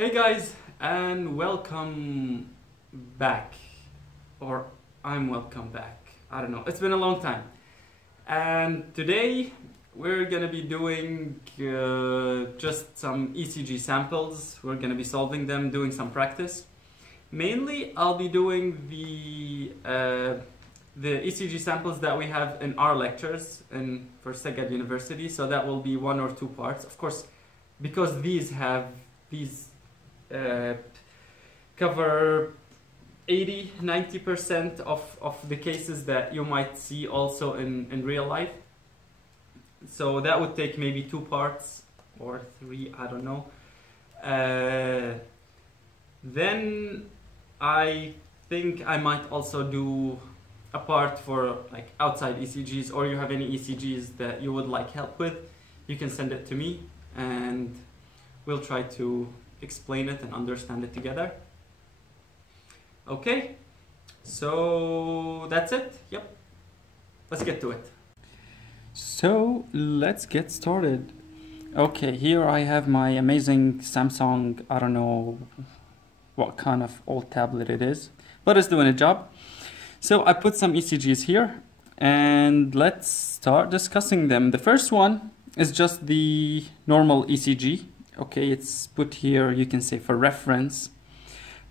Hey guys, and welcome back, or I'm welcome back. I don't know, it's been a long time. And today we're gonna be doing just some ECG samples. We're gonna be solving them, doing some practice. Mainly I'll be doing the ECG samples that we have in our lectures for Szeged University, so that will be 1 or 2 parts. Of course, because these cover 80–90% of the cases that you might see also in real life. So that would take maybe 2 parts or 3, I don't know. Then I think I might also do a part for like outside ECGs, or you have any ECGs that you would like help with, you can send it to me and we'll try to explain it and understand it together. Okay, so that's it. Yep, let's get to it. So let's get started. Okay, here I have my amazing Samsung, I don't know what kind of old tablet it is, but it's doing a job. So I put some ECGs here and let's start discussing them. The first one is just the normal ECG. Okay, it's put here, you can say, for reference.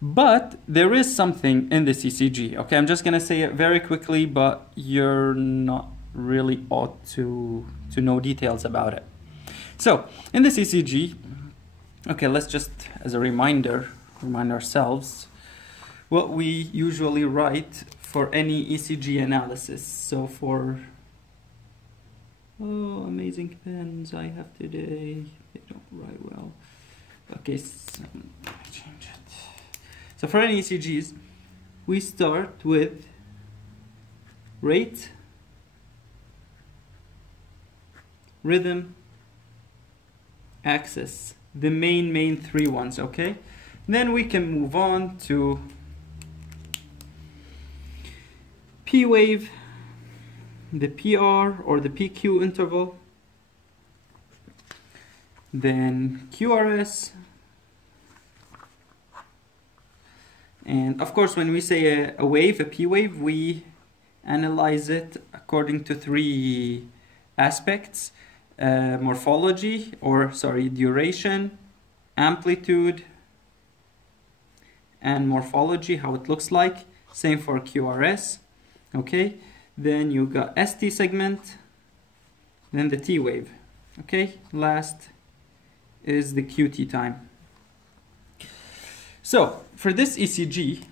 But there is something in this ECG. Okay, I'm just gonna say it very quickly, but you're not really ought to know details about it. So in this ECG, okay, let's just, as a remind ourselves what we usually write for any ECG analysis. So for, oh, amazing pens I have today, they don't write well. Okay, so let me change it. So for any ECGs, we start with rate, rhythm, axis, the main 3 ones, okay? Then we can move on to P wave, the PR or the PQ interval, then QRS, and of course when we say a wave, a P wave, we analyze it according to 3 aspects: morphology, or sorry, duration, amplitude, and morphology, how it looks like. Same for QRS. Okay, then you got ST segment, then the T wave. Okay, last is the QT time. So for this ECG,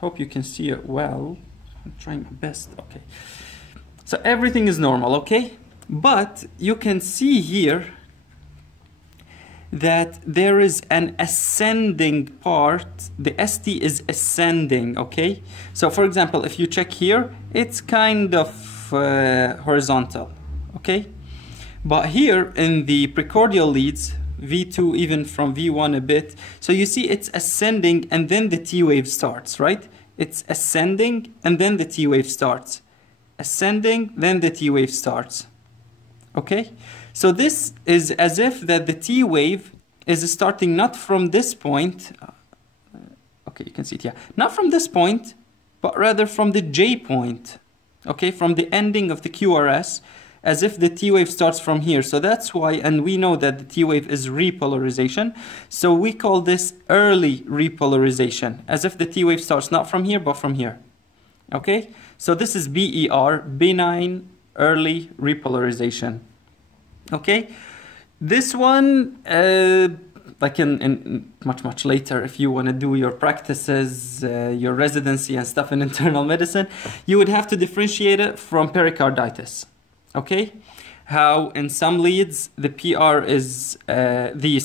hope you can see it well. I'm trying my best. Okay, so everything is normal, okay, but you can see here that there is an ascending part. The ST is ascending, okay? So for example, if you check here, it's kind of horizontal, okay? But here in the precordial leads, V2 even from V1 a bit, so you see it's ascending and then the T wave starts, right? It's ascending and then the T wave starts. Ascending, then the T wave starts, okay? So this is as if that the T wave is starting not from this point, okay, you can see it, yeah, not from this point, but rather from the J point, okay, from the ending of the QRS, as if the T wave starts from here. So that's why, and we know that the T wave is repolarization, so we call this early repolarization, as if the T wave starts not from here, but from here, okay? So this is BER, benign early repolarization. Okay, this one, like in much later, if you want to do your practices, your residency and stuff in internal medicine, you would have to differentiate it from pericarditis. Okay, how in some leads the PR is the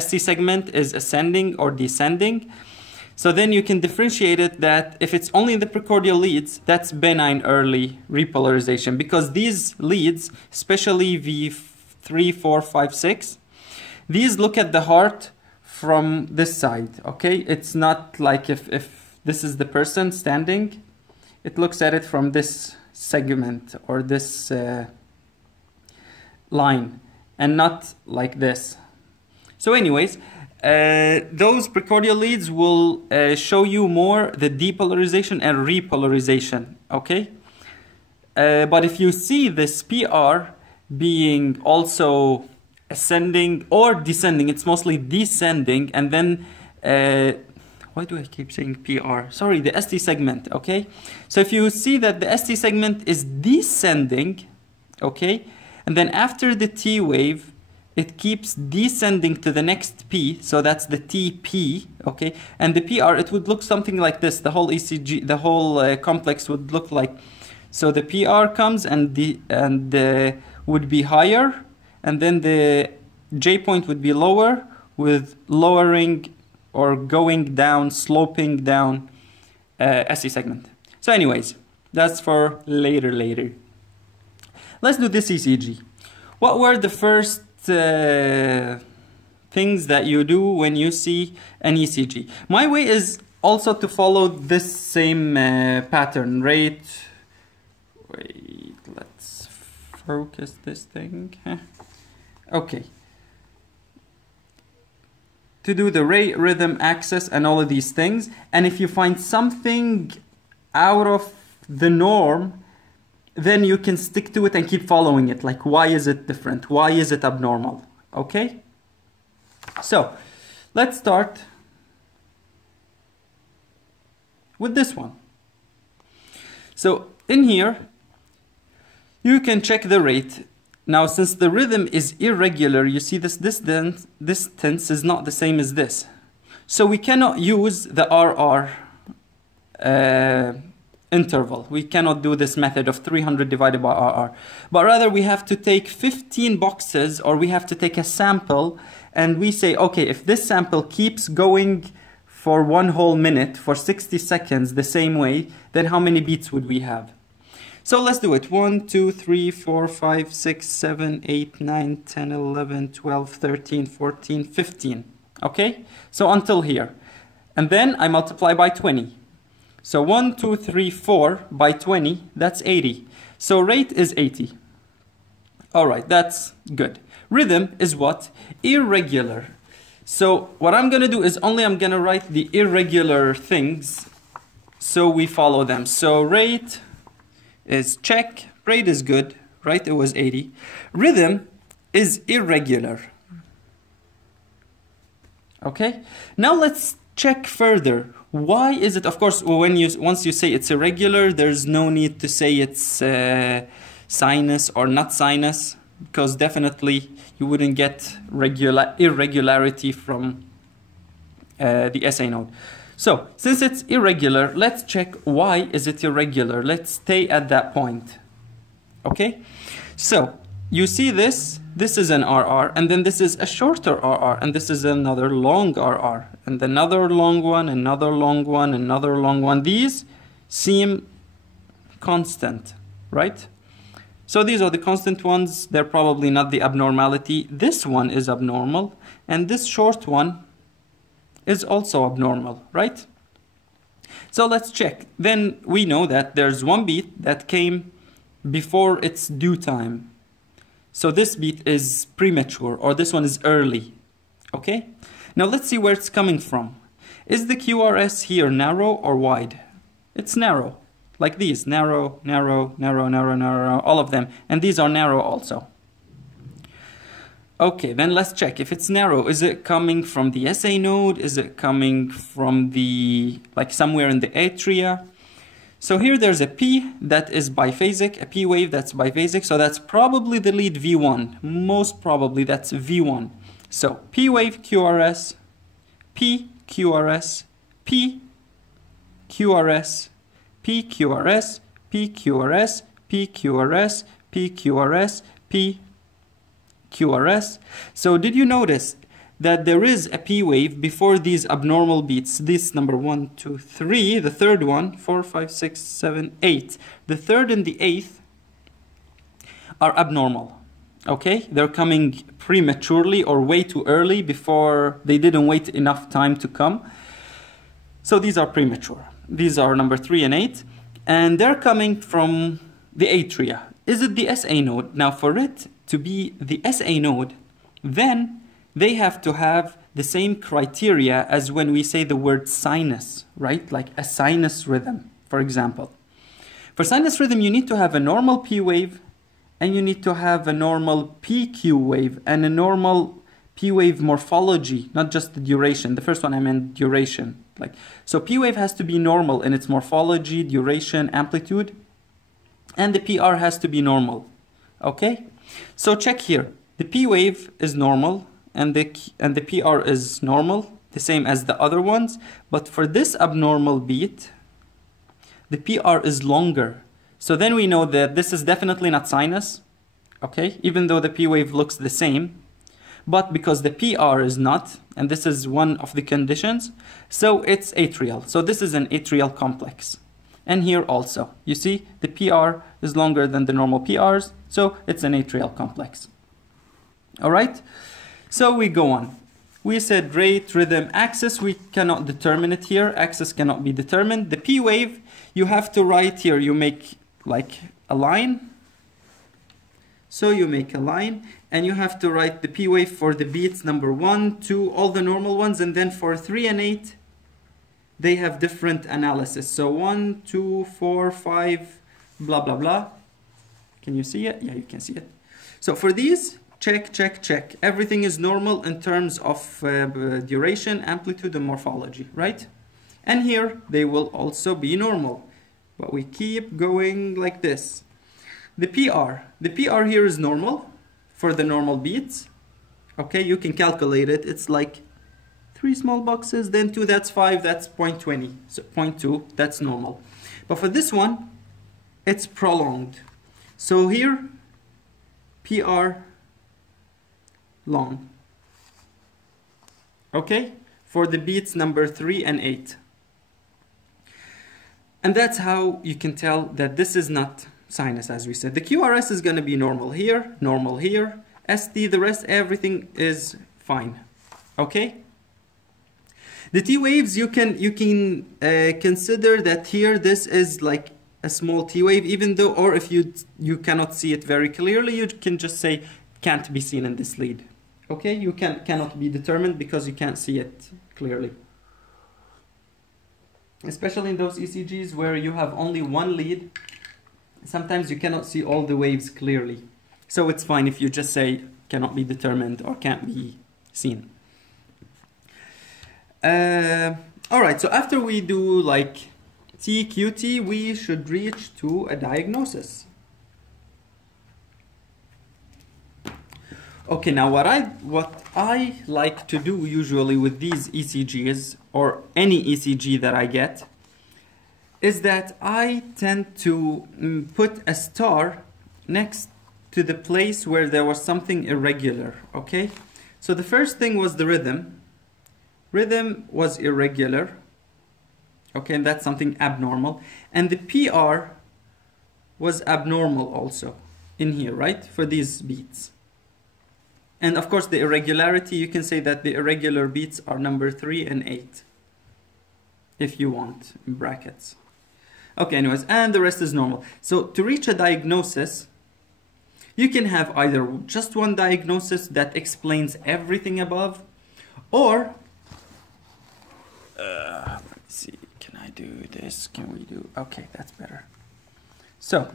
ST segment is ascending or descending. So then you can differentiate it that if it's only the precordial leads, that's benign early repolarization, because these leads, especially V3, 4, 5, 6, these look at the heart from this side, okay? It's not like if this is the person standing, it looks at it from this segment or this line and not like this. So anyways, those precordial leads will show you more the depolarization and repolarization, okay? But if you see this PR being also ascending or descending, it's mostly descending, and then why do I keep saying PR? Sorry, the ST segment, okay? So if you see that the ST segment is descending, okay, and then after the T wave, it keeps descending to the next P, so that's the TP, okay? And the PR, it would look something like this. The whole ECG, the whole complex would look like, so the PR comes and would be higher, and then the J point would be lower with lowering or going down, sloping down ST segment. So anyways, that's for later. Let's do this ECG. What were the first things that you do when you see an ECG? My way is also to follow this same pattern. Wait, let's focus this thing. Okay. To do the rate, rhythm, axis, and all of these things. And if you find something out of the norm, then you can stick to it and keep following it. Like, why is it different? Why is it abnormal? Okay? So, let's start with this one. So, in here, you can check the rate. Now, since the rhythm is irregular, you see this distance is not the same as this. So we cannot use the RR interval. We cannot do this method of 300 divided by RR. But rather, we have to take 15 boxes, or we have to take a sample, and we say, okay, if this sample keeps going for 1 whole minute, for 60 seconds, the same way, then how many beats would we have? So let's do it. 1, 2, 3, 4, 5, 6, 7, 8, 9, 10, 11, 12, 13, 14, 15. Okay? So until here. And then I multiply by 20. So 1, 2, 3, 4 by 20, that's 80. So rate is 80. Alright, that's good. Rhythm is what? Irregular. So what I'm going to do is I'm going to write the irregular things so we follow them. So rate is check, rate is good, right? It was 80. Rhythm is irregular. Okay? Now let's check further. Why is it? Of course, once you say it's irregular, there's no need to say it's sinus or not sinus, because definitely you wouldn't get irregularity from the SA node. So, since it's irregular, let's check why is it irregular. Let's stay at that point. Okay? So, you see this is an RR, and then this is a shorter RR, and this is another long RR, and another long one, another long one, another long one. These seem constant, right? So these are the constant ones. They're probably not the abnormality. This one is abnormal, and this short one is also abnormal, right? So let's check. Then we know that there's one beat that came before its due time. So this beat is premature, or this one is early, okay? Now let's see where it's coming from. Is the QRS here narrow or wide? It's narrow, like these, narrow, narrow, narrow, narrow, narrow, all of them. And these are narrow also. Okay, then let's check. If it's narrow, is it coming from the SA node? Is it coming from the, like somewhere in the atria? So here there's a P that is biphasic, a P wave that's biphasic, so that's probably the lead V1. Most probably that's V1. So P wave QRS, P QRS, P QRS, P QRS, P QRS, P QRS, P QRS, P QRS. So did you notice that there is a P wave before these abnormal beats? This number 1, 2, 3, the third one, 4, 5, 6, 7, 8. The third and the 8th are abnormal. Okay? They're coming prematurely or way too early before they didn't wait enough time to come. So these are premature. These are number 3 and 8. And they're coming from the atria. Is it the SA node? Now for it, to be the SA node, then they have to have the same criteria as when we say the word sinus, right? Like a sinus rhythm, for example. For sinus rhythm, you need to have a normal P wave, and you need to have a normal PQ wave and a normal P wave morphology, not just the duration. The first one I meant duration. So P wave has to be normal in its morphology, duration, amplitude, and the PR has to be normal. Okay? So check here. The P wave is normal and the PR is normal, the same as the other ones, but for this abnormal beat, the PR is longer. So then we know that this is definitely not sinus, okay? Even though the P wave looks the same, but because the PR is not, and this is one of the conditions, so it's atrial. So this is an atrial complex. And here also, you see, the PR is longer than the normal PRs, so it's an atrial complex. All right, so we go on. We said rate, rhythm, axis, we cannot determine it here. Axis cannot be determined. The P wave, you have to write here, you make like a line. So you make a line, and you have to write the P wave for the beats number 1, 2, all the normal ones, and then for 3 and 8, they have different analysis. So 1, 2, 4, 5, blah, blah, blah. Can you see it? Yeah, you can see it. So for these, check, check, check. Everything is normal in terms of duration, amplitude, and morphology, right? And here, they will also be normal. But we keep going like this. The PR here is normal for the normal beats. Okay, you can calculate it. It's like 3 small boxes, then 2, that's 5, that's 0.20. So 0.2, that's normal. But for this one, it's prolonged. So here, PR long. Okay, for the beats number 3 and 8. And that's how you can tell that this is not sinus, as we said. The QRS is going to be normal here, ST, the rest, everything is fine. Okay? The T waves, you can consider that here this is like a small T wave, even though, or if you cannot see it very clearly, you can just say can't be seen in this lead. Okay? You cannot be determined because you can't see it clearly. Especially in those ECGs where you have only one lead, sometimes you cannot see all the waves clearly. So it's fine if you just say cannot be determined or can't be seen. Alright, so after we do like TQT, we should reach to a diagnosis. Okay, now what I like to do usually with these ECGs, or any ECG that I get, is that I tend to put a star next to the place where there was something irregular, okay? So the first thing was the rhythm. Rhythm was irregular, okay, and that's something abnormal. And the PR was abnormal also in here, right, for these beats. And of course the irregularity, you can say that the irregular beats are number 3 and 8, if you want, in brackets. Okay, anyways, and the rest is normal. So to reach a diagnosis, you can have either just one diagnosis that explains everything above, or let me see, can I do this? Can we do, okay, that's better. So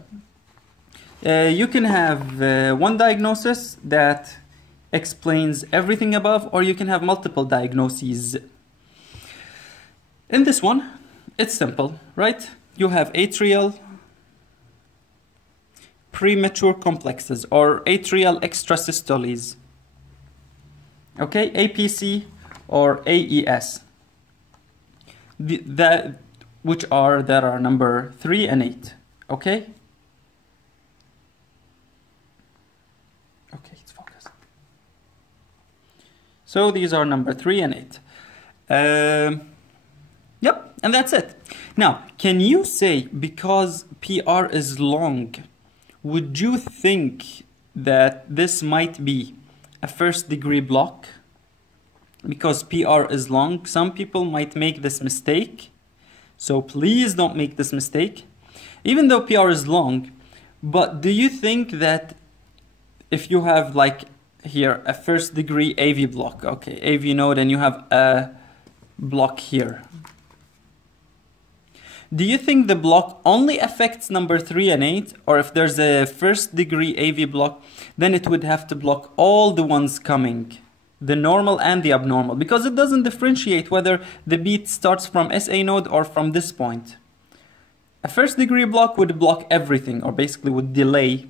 you can have one diagnosis that explains everything above, or you can have multiple diagnoses. In this one, it's simple, right? You have atrial premature complexes or atrial extrasystoles. Okay, APC or AES. That are number 3 and 8. Okay? Okay, it's focused. So these are number 3 and 8. Yep, and that's it. Now, can you say, because PR is long, would you think that this might be a first degree block? Because PR is long, some people might make this mistake. So please don't make this mistake. Even though PR is long, but do you think that if you have like here a first degree AV block, okay, AV node, and you have a block here. Do you think the block only affects number 3 and 8? Or if there's a first degree AV block, then it would have to block all the ones coming, the normal and the abnormal, because it doesn't differentiate whether the beat starts from SA node or from this point. A first degree block would block everything, or basically would delay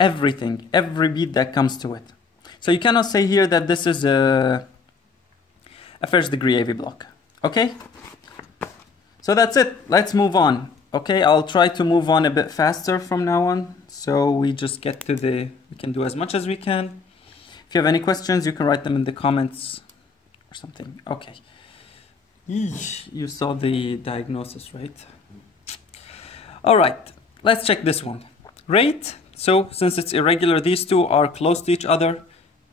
everything, every beat that comes to it. So you cannot say here that this is a first degree AV block, okay? So that's it, let's move on. Okay, I'll try to move on a bit faster from now on, so we just get to we can do as much as we can. If you have any questions, you can write them in the comments or something. Okay. Eesh, you saw the diagnosis, right? All right, let's check this one. Rate, so since it's irregular, these two are close to each other,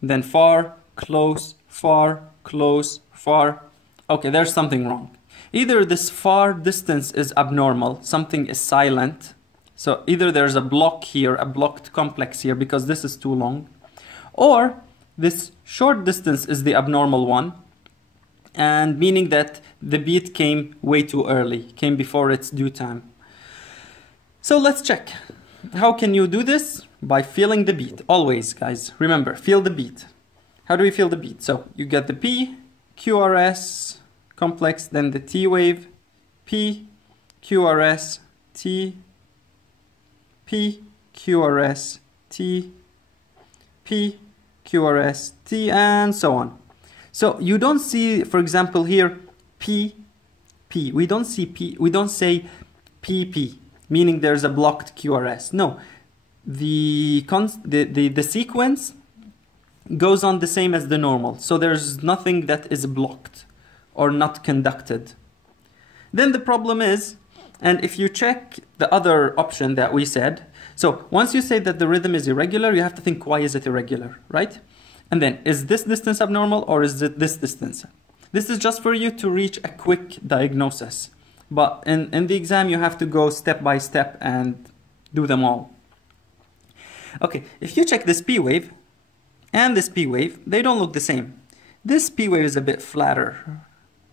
then far, close, far, close, far. Okay, there's something wrong. Either this far distance is abnormal, something is silent. So either there's a block here, a blocked complex here, because this is too long, or this short distance is the abnormal one, and meaning that the beat came way too early, came before its due time. So let's check. How can you do this? By feeling the beat. Always, guys, remember, feel the beat. How do we feel the beat? So you get the P, QRS, complex, then the T wave, P, QRS, T, P, QRS, T, P, QRS, T, and so on. So you don't see, for example, here, P, P. We don't see P, we don't say PP, meaning there's a blocked QRS. No, the sequence goes on the same as the normal. So there's nothing that is blocked or not conducted. Then the problem is, and if you check the other option that we said, so once you say that the rhythm is irregular, you have to think, why is it irregular, right? And then, is this distance abnormal or is it this distance? This is just for you to reach a quick diagnosis. But in the exam, you have to go step by step and do them all. Okay, if you check this P wave and this P wave, they don't look the same. This P wave is a bit flatter,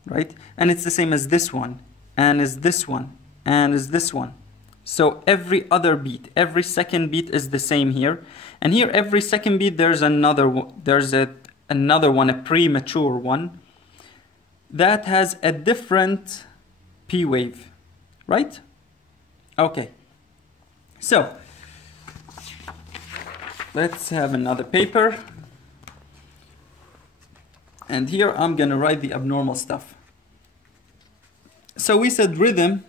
right? And it's the same as this one, and is this one, and is this one. So every other beat, every second beat is the same here. And here, every second beat, there's another one, a premature one, that has a different P wave, right? Okay. So, let's have another paper. And here I'm gonna write the abnormal stuff. So we said rhythm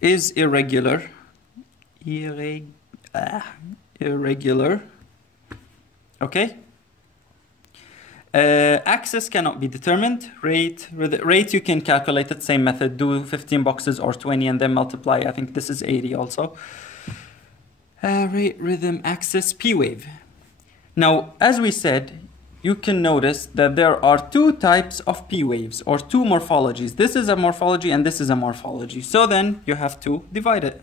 is irregular. Irregular. Okay. Axis cannot be determined. Rate you can calculate it, same method. Do 15 boxes or 20 and then multiply. I think this is 80 also. Rate, rhythm, axis, P wave. Now, as we said, you can notice that there are two types of P waves, or two morphologies. This is a morphology and this is a morphology. So then you have to divide it.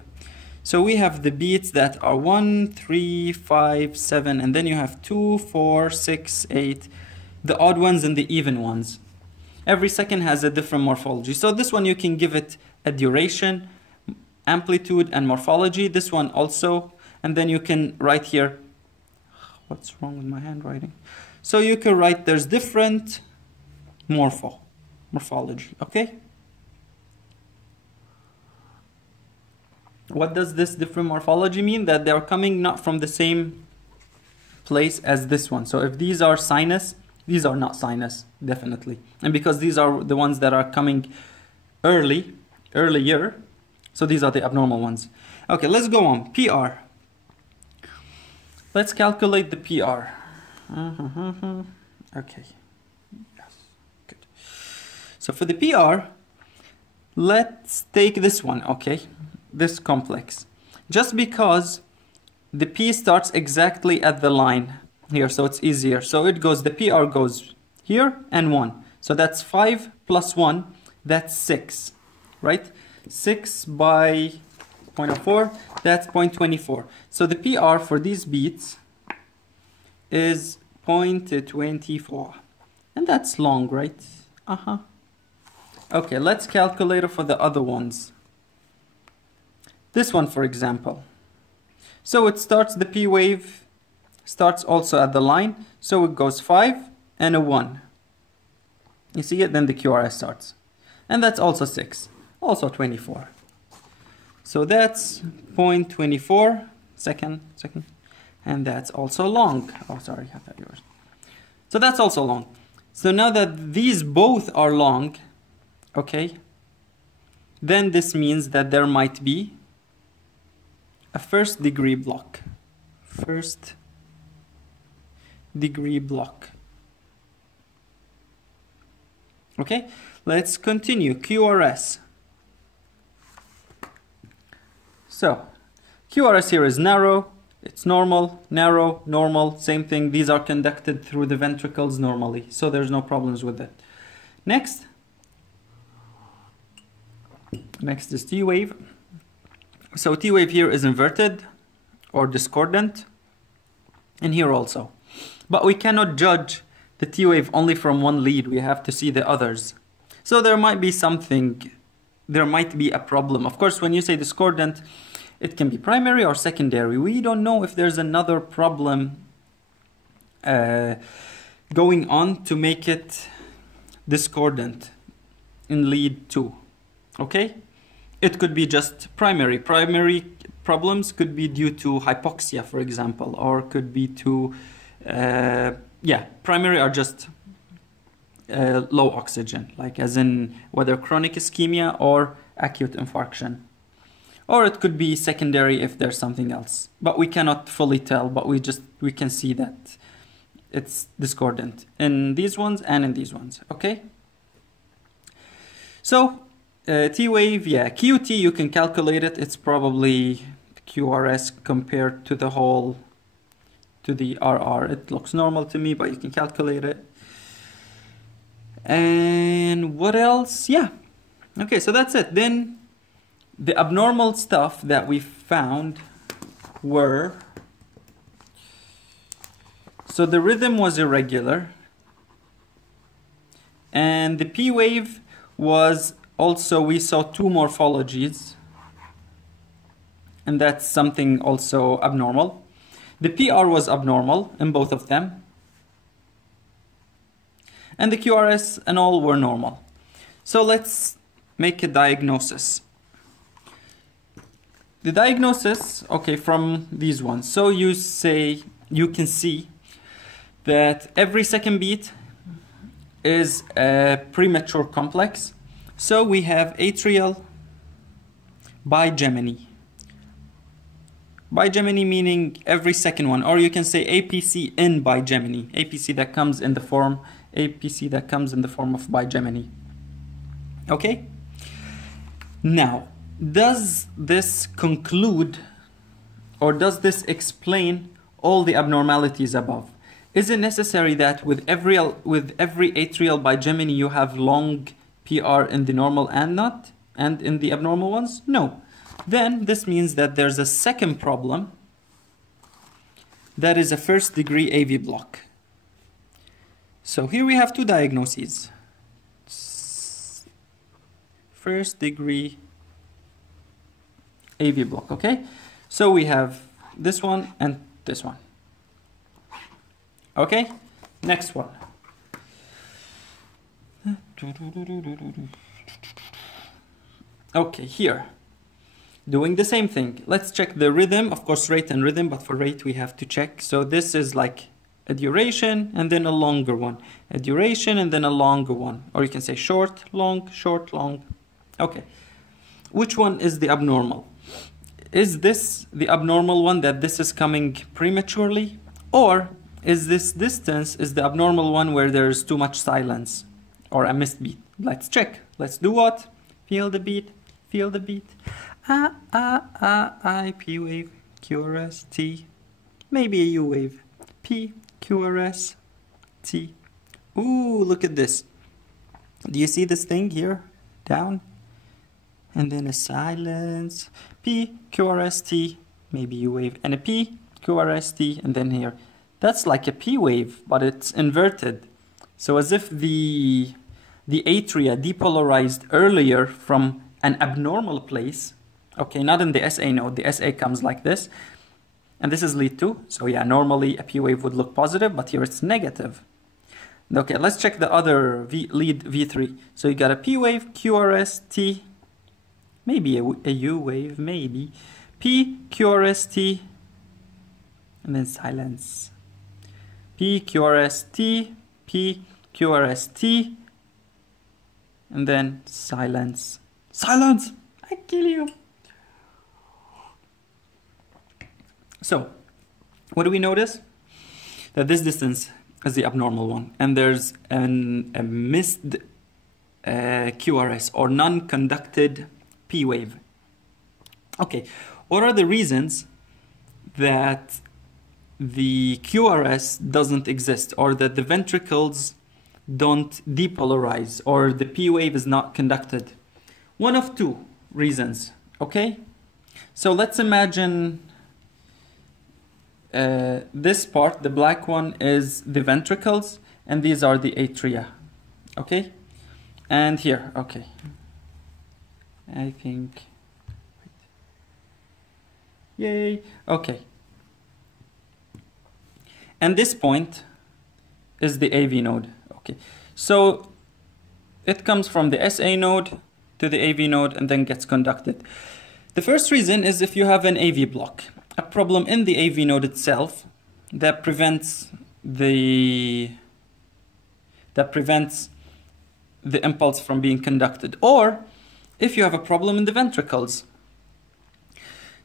So we have the beats that are 1, 3, 5, 7, and then you have 2, 4, 6, 8, the odd ones and the even ones. Every second has a different morphology. So this one you can give it a duration, amplitude, and morphology. This one also, and then you can write here, what's wrong with my handwriting? So you can write there's different morphology, okay? What does this different morphology mean? That they are coming not from the same place as this one. So if these are sinus, these are not sinus, definitely. And because these are the ones that are coming earlier, so these are the abnormal ones. Okay, let's go on. PR. Let's calculate the PR. Okay. Yes. Good. So for the PR, let's take this one, okay? This complex. Just because the P starts exactly at the line here, so it's easier. So it goes, the PR goes here and 1. So that's 5 plus 1, that's 6, right? 6 by 0.04, That's 0.24. So the PR for these beats is 0.24. And that's long, right? Okay, let's calculate it for the other ones. This one, for example. So it starts, the P wave starts also at the line. So it goes 5 and a 1. You see it? Then the QRS starts. And that's also 6. Also 24. So that's 0.24 second. And that's also long. Oh, sorry, I thought yours. So that's also long. So now that these both are long, okay, then this means that there might be a first degree block. First degree block. Okay, let's continue. QRS. So, QRS here is narrow, it's normal, narrow, normal, same thing. These are conducted through the ventricles normally, so there's no problems with it. Next is T wave. So T wave here is inverted or discordant, and here also. But we cannot judge the T wave only from one lead, we have to see the others. So there might be something, there might be a problem. Of course, when you say discordant, it can be primary or secondary. We don't know if there's another problem going on to make it discordant in lead 2. Okay? It could be just primary. Primary problems could be due to hypoxia, for example, or could be to, primary are just low oxygen, like as in whether chronic ischemia or acute infarction. Or it could be secondary if there's something else. But we cannot fully tell, but we can see that it's discordant in these ones and in these ones, okay? So, T wave, yeah, QT, you can calculate it. It's probably QRS compared to the whole, to the RR. It looks normal to me, but you can calculate it. And what else? Yeah. Okay, so that's it. Then the abnormal stuff that we found were, so the rhythm was irregular, and the P wave was also, we saw 2 morphologies, and that's something also abnormal. The PR was abnormal in both of them, and the QRS and all were normal. So let's make a diagnosis. The diagnosis, okay, from these ones. So you can see that every second beat is a premature complex. So we have atrial bigeminy. Bigeminy meaning every second one, or you can say APC in bigeminy. APC that comes in the form of bigeminy. Okay? Now, does this conclude, or does this explain all the abnormalities above? Is it necessary that with every atrial bigeminy you have long PR in the normal and not, and in the abnormal ones? No. Then this means that there's a second problem, that is a first degree AV block. So here we have 2 diagnoses. First degree AV block, okay? So we have this one and this one. Okay, next one. Okay, here. Doing the same thing. Let's check the rhythm, of course rate and rhythm, but for rate we have to check. So this is like a duration and then a longer one. A duration and then a longer one. Or you can say short, long, short, long. Okay. Which one is the abnormal? Is this the abnormal one, that this is coming prematurely? Or is this distance is the abnormal one where there's too much silence or a missed beat? Let's check. Let's do what? Feel the beat. Feel the beat. I, P wave, QRS, T. Maybe a U wave. P, QRS, T. Ooh, look at this. Do you see this thing here? Down. And then a silence. P, QRST, maybe U wave, and a P, QRST, and then here. That's like a P wave, but it's inverted. So as if the atria depolarized earlier from an abnormal place. Okay, not in the SA node. The SA comes like this. And this is lead 2. So yeah, normally a P wave would look positive, but here it's negative. Okay, let's check the other lead V3. So you got a P wave, QRST, maybe a U wave, maybe. P, QRST, and then silence. P, QRST, P, QRST, and then silence. Silence! I kill you! So, what do we notice? That this distance is the abnormal one, and there's a missed QRS, or non-conducted P wave. Okay, what are the reasons that the QRS doesn't exist, or that the ventricles don't depolarize, or the P wave is not conducted? One of two reasons, okay? So let's imagine this part, the black one, is the ventricles, and these are the atria, okay? And here, okay. I think, yay, okay. And this point is the AV node, okay? So it comes from the SA node to the AV node and then gets conducted. The first reason is if you have an AV block, a problem in the AV node itself that prevents the impulse from being conducted, or if you have a problem in the ventricles.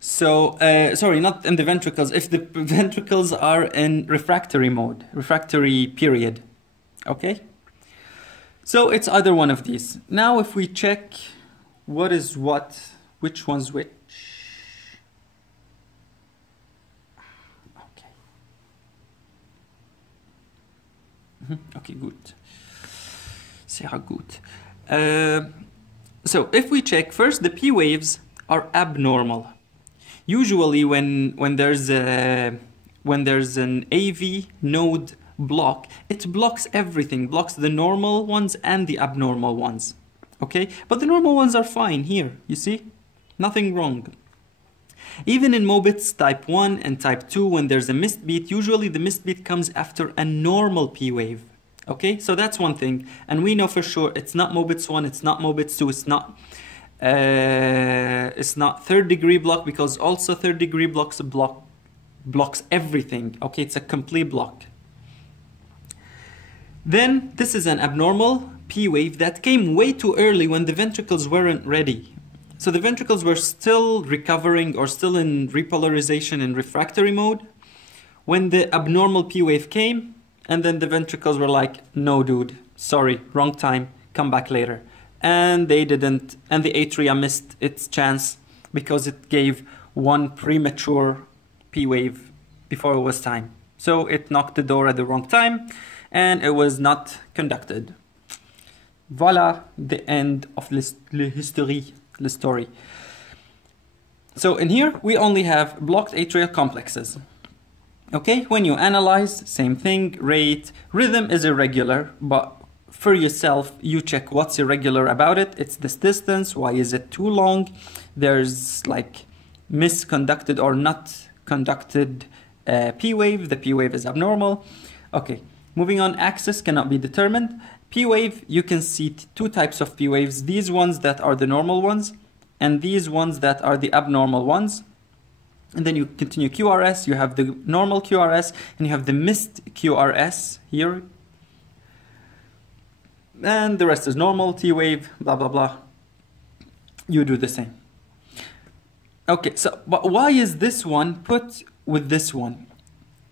So, sorry, not in the ventricles, if the ventricles are in refractory mode, refractory period, okay? So it's either one of these. Now if we check what is what, which one's which. Okay. Okay, good. Sehr gut. So if we check first, the P waves are abnormal. Usually when there's an AV node block, it blocks everything, blocks the normal ones and the abnormal ones. Okay, but the normal ones are fine here, you see? Nothing wrong. Even in Mobitz type 1 and type 2, when there's a missed beat, usually the missed beat comes after a normal P wave. Okay, so that's one thing. And we know for sure it's not Mobitz 1, it's not Mobitz 2, it's not third degree block, because also third degree blocks everything. Okay, it's a complete block. Then this is an abnormal P wave that came way too early when the ventricles weren't ready. So the ventricles were still recovering or still in repolarization and refractory mode when the abnormal P wave came, and then the ventricles were like, no dude, sorry, wrong time, come back later. And they didn't, and the atria missed its chance because it gave one premature P wave before it was time. So it knocked the door at the wrong time and it was not conducted. Voila, the end of the story. So in here, we only have blocked atrial complexes. Okay, when you analyze, same thing, rate, rhythm is irregular, but for yourself, you check what's irregular about it. It's this distance, why is it too long? There's like misconducted or not conducted P wave, the P wave is abnormal. Okay, moving on, axis cannot be determined. P wave, you can see two types of P waves, these ones that are the normal ones, and these ones that are the abnormal ones. And then you continue QRS, you have the normal QRS, and you have the missed QRS here. And the rest is normal, T wave, blah, blah, blah. You do the same. Okay, so, but why is this one put with this one?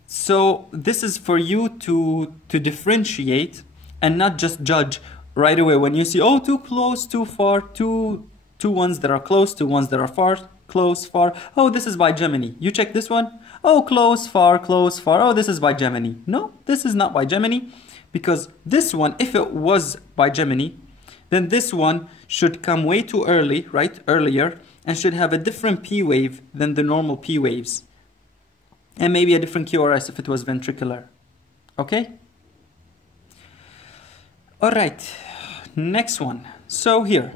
So this is for you to differentiate and not just judge right away when you see, oh, too close, too far, two ones that are close, two ones that are far, close, far. Oh, this is by Gemini. You check this one. Oh, close, far, close, far. Oh, this is by Gemini. No, this is not by Gemini, because this one, if it was by Gemini, then this one should come way too early, right? Earlier, and should have a different P wave than the normal P waves. And maybe a different QRS if it was ventricular. Okay? All right, next one. So here,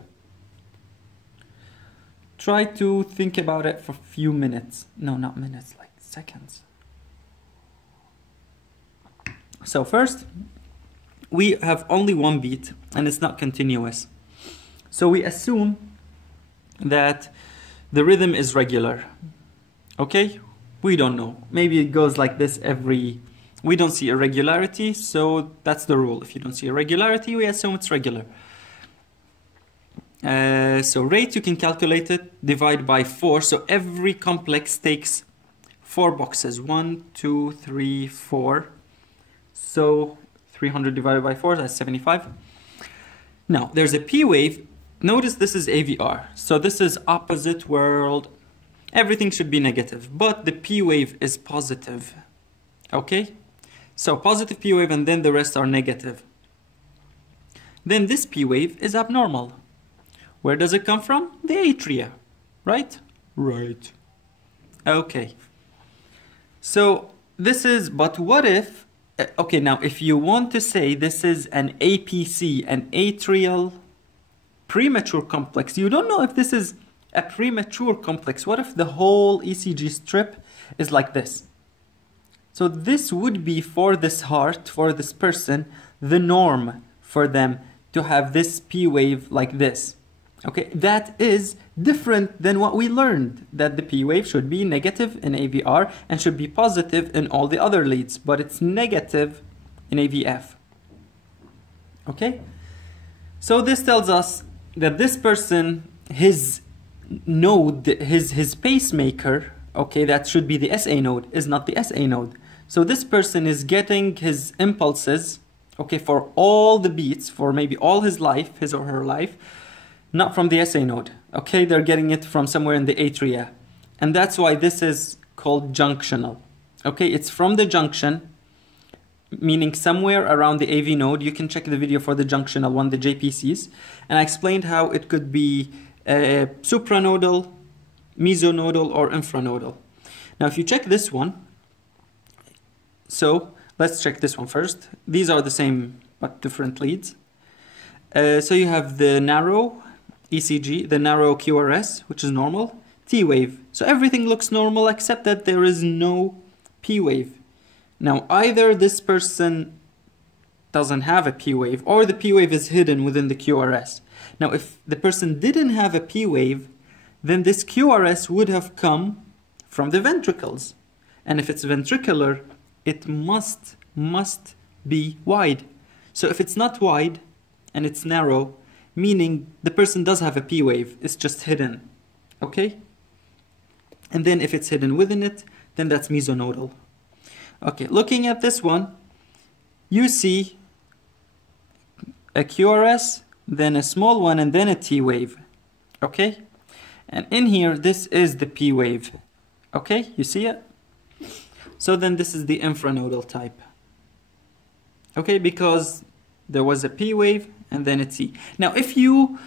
try to think about it for a few minutes. No, not minutes, like seconds. So first, we have only one beat and it's not continuous. So we assume that the rhythm is regular. Okay? We don't know. Maybe it goes like this we don't see irregularity, so that's the rule. If you don't see irregularity, we assume it's regular. So rate, you can calculate it, divide by 4. So every complex takes 4 boxes. 1, 2, 3, 4. So 300 divided by 4, that's 75. Now, there's a P wave. Notice this is AVR. So this is opposite world. Everything should be negative, but the P wave is positive. Okay? So positive P wave and then the rest are negative. Then this P wave is abnormal. Where does it come from? The atria, right? Right. Okay. So this is, but what if, okay, now if you want to say this is an APC, an atrial premature complex, you don't know if this is a premature complex. What if the whole ECG strip is like this? So this would be for this heart, for this person, the norm for them to have this P wave like this. Okay, that is different than what we learned, that the P wave should be negative in AVR and should be positive in all the other leads, but it's negative in AVF. Okay, so this tells us that this person, his node, his pacemaker, okay, that should be the SA node, is not the SA node. So this person is getting his impulses, okay, for all the beats, for maybe all his life, his or her life, not from the SA node, okay? They're getting it from somewhere in the atria. And that's why this is called junctional, okay? It's from the junction, meaning somewhere around the AV node. You can check the video for the junctional one, the JPCs. And I explained how it could be supranodal, mesonodal, or infranodal. Now, if you check this one, so let's check this one first. These are the same, but different leads. So you have the narrow ECG, the narrow QRS, which is normal, T wave. So everything looks normal except that there is no P wave. Now, either this person doesn't have a P wave or the P wave is hidden within the QRS. Now, if the person didn't have a P wave, then this QRS would have come from the ventricles. And if it's ventricular, it must be wide. So if it's not wide and it's narrow, meaning the person does have a P wave, it's just hidden, okay? And then if it's hidden within it, then that's mesonodal. Okay, looking at this one, you see a QRS, then a small one, and then a T wave, okay? And in here, this is the P wave, okay? You see it? So then this is the infranodal type, okay? Because there was a P wave and then a T. Now, if you,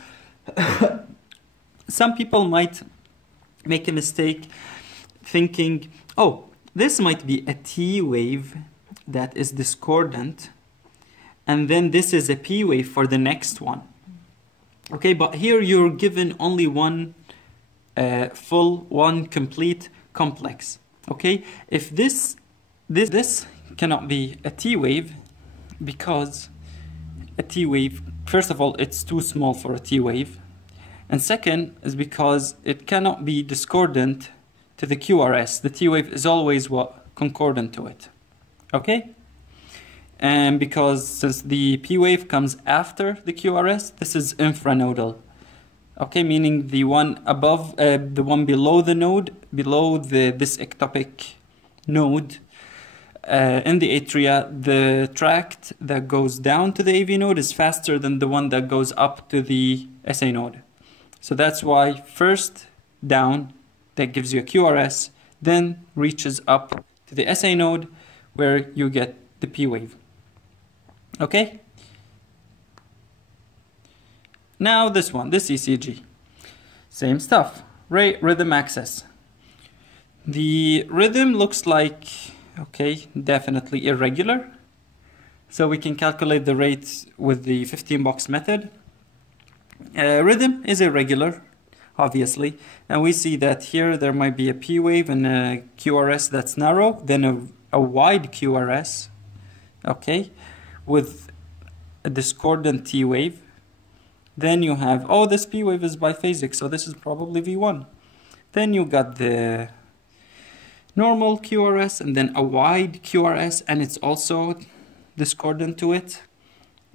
some people might make a mistake thinking, oh, this might be a T wave that is discordant, and then this is a P wave for the next one. Okay, but here you're given only one one complete complex. Okay, if this cannot be a T wave, because a T wave, first of all, it's too small for a T wave, and second is because it cannot be discordant to the QRS. The T wave is always concordant to it. Okay, and because since the P wave comes after the QRS, this is infranodal. Okay, meaning the one above, the one below the node, below this ectopic node in the atria, the tract that goes down to the AV node is faster than the one that goes up to the SA node. So that's why first down, that gives you a QRS, then reaches up to the SA node where you get the P wave. Okay? Now this one, this ECG. Same stuff. rhythm axis. The rhythm looks like, okay, definitely irregular. So we can calculate the rate with the 15-box method. Rhythm is irregular, obviously. And we see that here there might be a P wave and a QRS that's narrow, then a wide QRS, okay, with a discordant T wave. Then you have, oh, this P wave is biphasic, so this is probably V1. Then you got the normal QRS and then a wide QRS, and it's also discordant to it.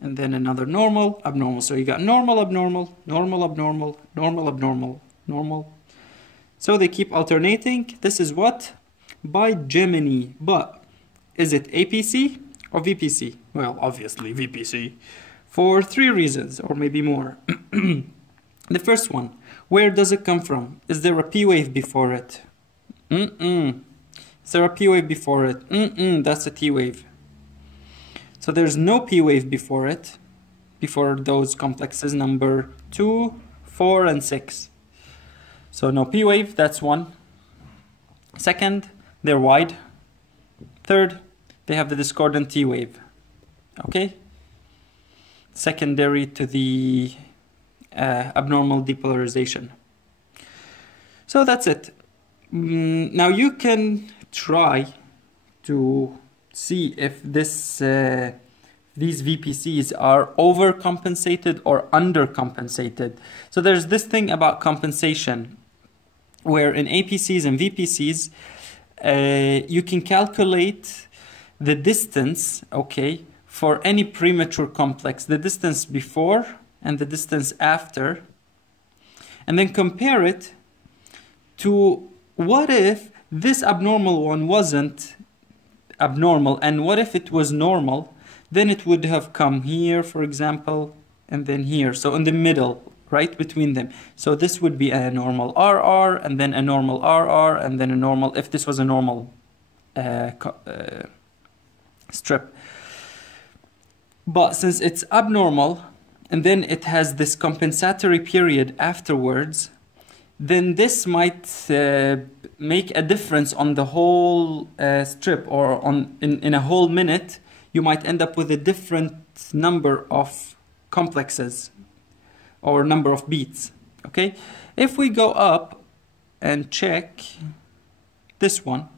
And then another normal, abnormal. So you got normal, abnormal, normal, abnormal, normal, abnormal, normal. So they keep alternating. This is what? Bigeminy. But is it APC or VPC? Well, obviously VPC. For 3 reasons, or maybe more. The first one, where does it come from? Is there a P wave before it? Is there a P wave before it? That's a T wave. So there's no P wave before it, before those complexes number 2, 4, and 6. So no P wave, that's one. Second, they're wide. Third, they have the discordant T wave. Okay? Secondary to the abnormal depolarization. So that's it. Now you can try to see if these VPCs are overcompensated or undercompensated. So there's this thing about compensation, where in APCs and VPCs, you can calculate the distance, okay, for any premature complex, the distance before and the distance after, and then compare it to what if this abnormal one wasn't abnormal, and what if it was normal? Then it would have come here, for example, and then here. So in the middle, right between them. So this would be a normal RR, and then a normal RR, and then a normal, if this was a normal strip. But since it's abnormal, and then it has this compensatory period afterwards, then this might make a difference on the whole strip, or in a whole minute, you might end up with a different number of complexes or number of beats, okay? If we go up and check this one,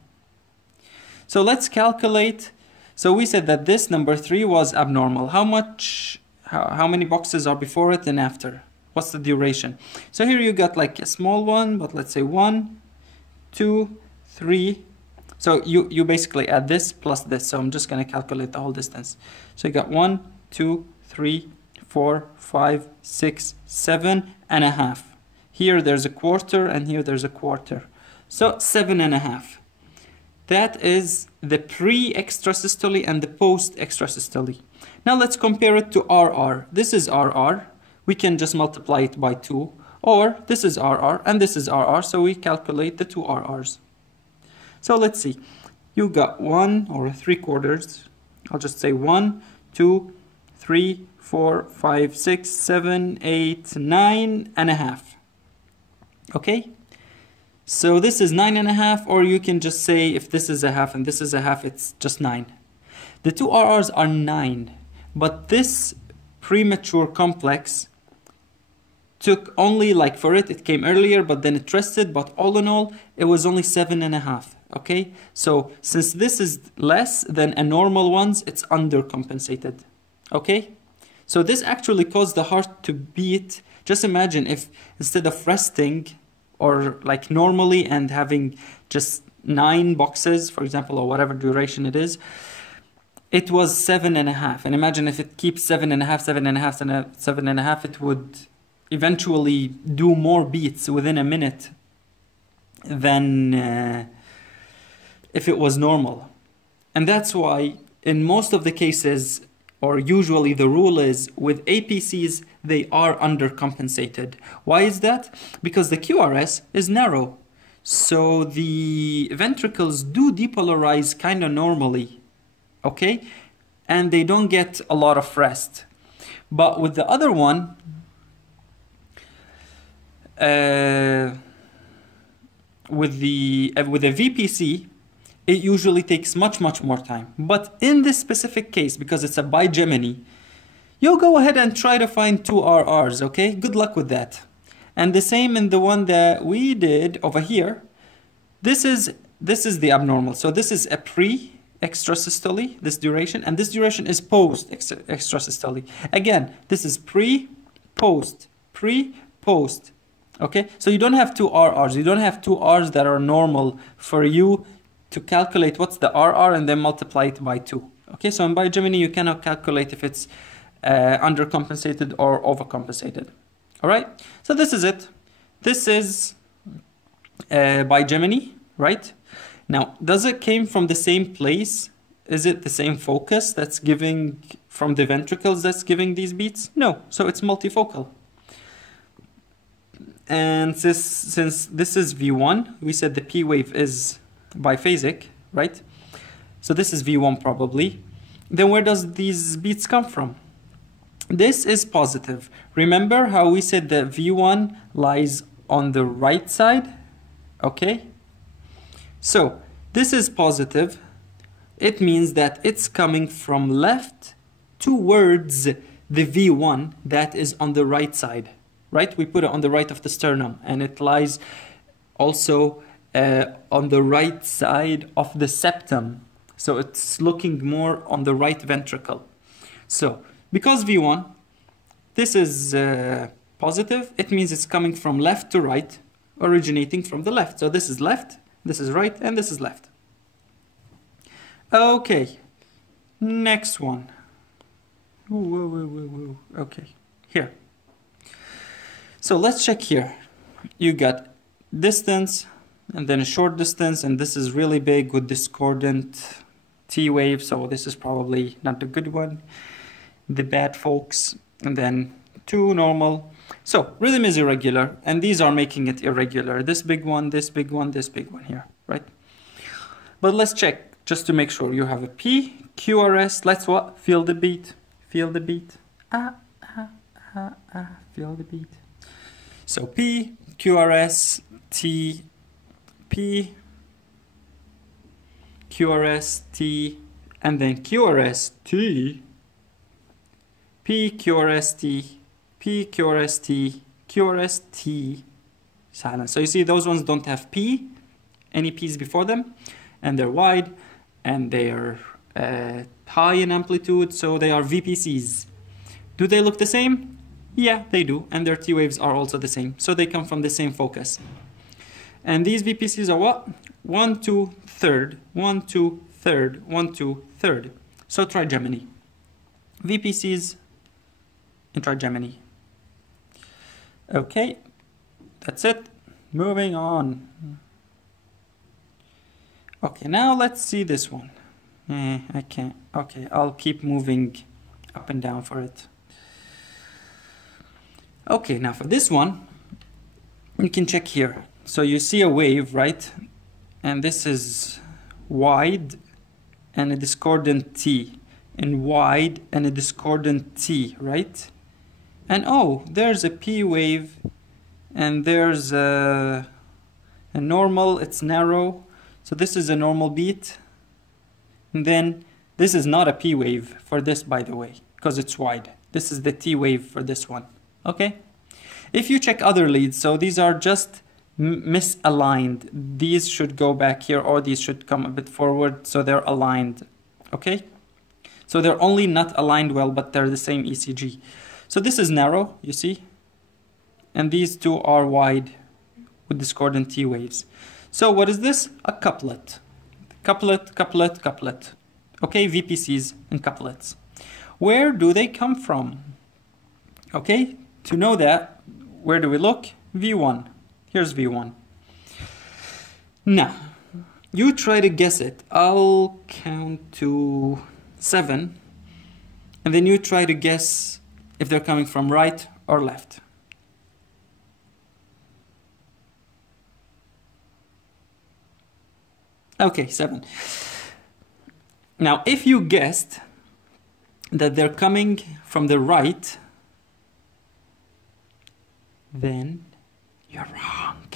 so let's calculate. So we said that this number 3 was abnormal. How many boxes are before it and after? What's the duration? So here you got like a small one, but let's say 1, 2, 3. So you basically add this plus this. So I'm just going to calculate the whole distance. So you got 1, 2, 3, 4, 5, 6, 7.5. Here there's a quarter, and here there's a quarter. So 7.5. That is the pre-extrasystole and the post-extrasystole. Now let's compare it to RR. This is RR. We can just multiply it by 2. Or this is RR and this is RR, so we calculate the 2 RRs. So let's see. You got 1 or 3/4. I'll just say 1, 2, 3, 4, 5, 6, 7, 8, 9.5. Okay? So this is 9.5, or you can just say if this is a half and this is a half, it's just 9. The 2 RRs are 9, but this premature complex took only, like for it came earlier, but then it rested, but all in all, it was only 7.5, okay? So since this is less than a normal ones, it's undercompensated, okay? So this actually caused the heart to beat. Just imagine if instead of resting, or like normally and having just 9 boxes, for example, or whatever duration it is, it was 7.5. And imagine if it keeps 7.5, 7.5, 7.5, it would eventually do more beats within a minute than if it was normal. And that's why in most of the cases, or usually the rule is, with APCs, they are undercompensated. Why is that? Because the QRS is narrow. So the ventricles do depolarize kind of normally, okay? And they don't get a lot of rest. But with the other one, with the VPC, it usually takes much more time. But in this specific case, because it's a bigeminy, you'll go ahead and try to find two RRs, okay? Good luck with that. And the same in the one that we did over here. This is the abnormal. So this is a pre-extrasystole, this duration, and this duration is post-extrasystole. Again, this is pre-post, pre-post. Okay, so you don't have two RRs. You don't have two Rs that are normal for you to calculate what's the RR and then multiply it by 2. Okay, so in bigeminy you cannot calculate if it's undercompensated or overcompensated. All right, so this is it. This is bigeminy, right? Now, does it came from the same place? Is it the same focus that's giving from the ventricles that's giving these beats? No, so it's multifocal. And since this is V1, we said the P wave is biphasic, right? So this is V1 probably. Then where does these beats come from? This is positive. Remember how we said that V1 lies on the right side? Okay? So this is positive. It means that it's coming from left towards the V1 that is on the right side. Right? We put it on the right of the sternum, and it lies also on the right side of the septum. So it's looking more on the right ventricle. So because V1, this is positive, it means it's coming from left to right, originating from the left. So this is left, this is right, and this is left. Okay, next one. Okay, here. So let's check here. You got distance and then a short distance, and this is really big with discordant T wave, so this is probably not the good one, the bad folks. And then 2 normal. So rhythm is irregular, and these are making it irregular. This big one, this big one, this big one here, right? But let's check just to make sure you have a P, QRS. Let's what? Feel the beat. Feel the beat. Feel the beat. So P, QRS, T, P, QRS, T, and then QRS, T, P, QRS, T, P, QRS, T, QRS, T, silence. So you see those ones don't have P, any P's before them, and they're wide, and they're high in amplitude, so they are VPCs. Do they look the same? Yeah, they do, and their T waves are also the same, so they come from the same focus. And these VPCs are what? 1, 2, third, 1, 2, third, 1, 2, third. So trigeminy. VPCs in trigeminy. Okay, that's it. Moving on. Okay, now let's see this one. I can't. Okay, I'll keep moving up and down for it. Okay, now for this one, you can check here. So you see a wave, right? And this is wide and a discordant T, and wide and a discordant T, right? And oh, there's a P wave, and there's a normal, it's narrow. So this is a normal beat. And then this is not a P wave for this, by the way, because it's wide. This is the T wave for this one. Okay, if you check other leads, so these are just misaligned. These should go back here, or these should come a bit forward, so they're aligned. Okay, so they're only not aligned well, but they're the same ECG. So this is narrow, you see, and these two are wide with discordant T waves. So what is this? A couplet. Couplet, couplet, couplet. Okay, VPCs and couplets. Where do they come from? Okay, to know that, where do we look? V1. Here's V1. Now, you try to guess it. I'll count to 7, and then you try to guess if they're coming from right or left. Okay, 7. Now, if you guessed that they're coming from the right, then you're wrong.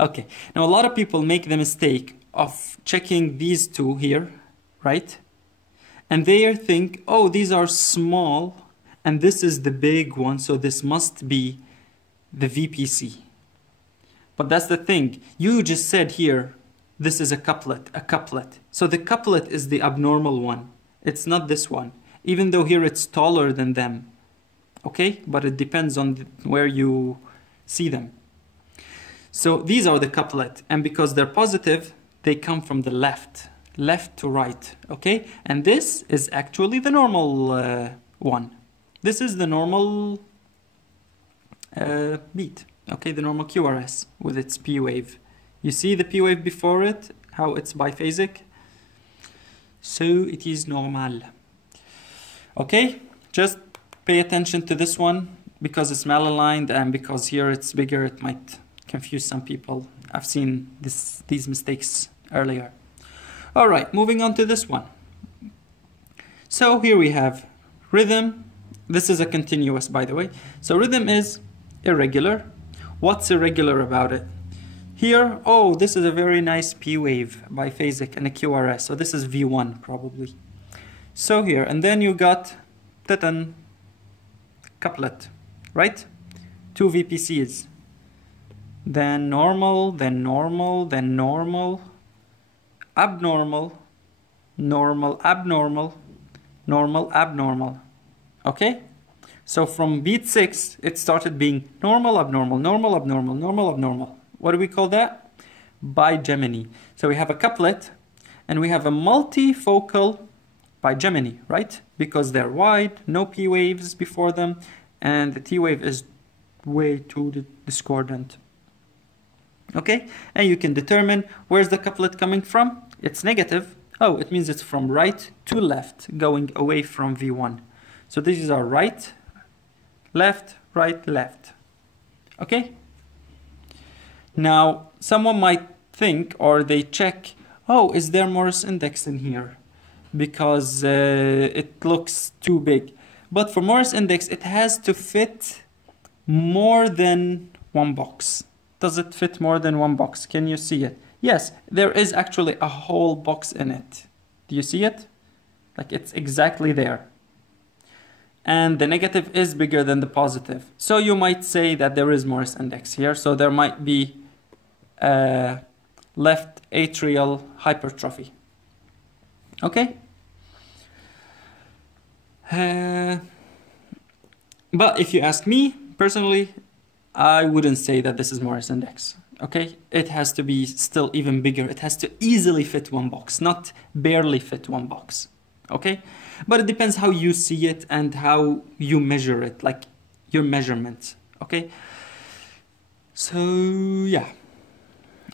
Okay, now a lot of people make the mistake of checking these two here, right? And they think, oh, these are small, and this is the big one, so this must be the VPC. But that's the thing. You just said here, this is a couplet, a couplet. So the couplet is the abnormal one. It's not this one, even though here it's taller than them. Okay, but it depends on where you see them. So these are the couplet, and because they're positive, they come from the left to right, okay? And this is actually the normal one. This is the normal beat, okay? The normal QRS with its P wave. You see the P wave before it, how it's biphasic? So it is normal. Okay, just pay attention to this one because it's malaligned, and because here it's bigger, it might confuse some people. I've seen these mistakes earlier. All right, moving on to this one. So here we have rhythm. This is a continuous, by the way. So rhythm is irregular. What's irregular about it? Here, oh, this is a very nice P wave, biphasic, and a QRS. So this is V1 probably. So here, and then you got couplet, right? Two VPCs. Then normal, then normal, then normal, abnormal, normal, abnormal, normal, abnormal. Okay? So from beat 6, it started being normal, abnormal, normal, abnormal, normal, abnormal. What do we call that? Bigeminy. So we have a couplet, and we have a multifocal bigeminy, right? Because they're wide, no P waves before them, and the T wave is way too discordant. Okay, and you can determine where's the couplet coming from. It's negative. Oh, it means it's from right to left, going away from V1. So these are right, left, right, left. Okay? Now, someone might think, or they check, oh, is there Morse index in here? Because it looks too big. But for Morse index, it has to fit more than one box. Does it fit more than one box? Can you see it? Yes, there is actually a whole box in it. Do you see it? Like it's exactly there. And the negative is bigger than the positive. So you might say that there is Morse index here. So there might be left atrial hypertrophy. Okay? But if you ask me, personally, I wouldn't say that this is Morse index. Okay? It has to be still even bigger. It has to easily fit one box, not barely fit one box. Okay? But it depends how you see it and how you measure it, like your measurements. Okay? So, yeah.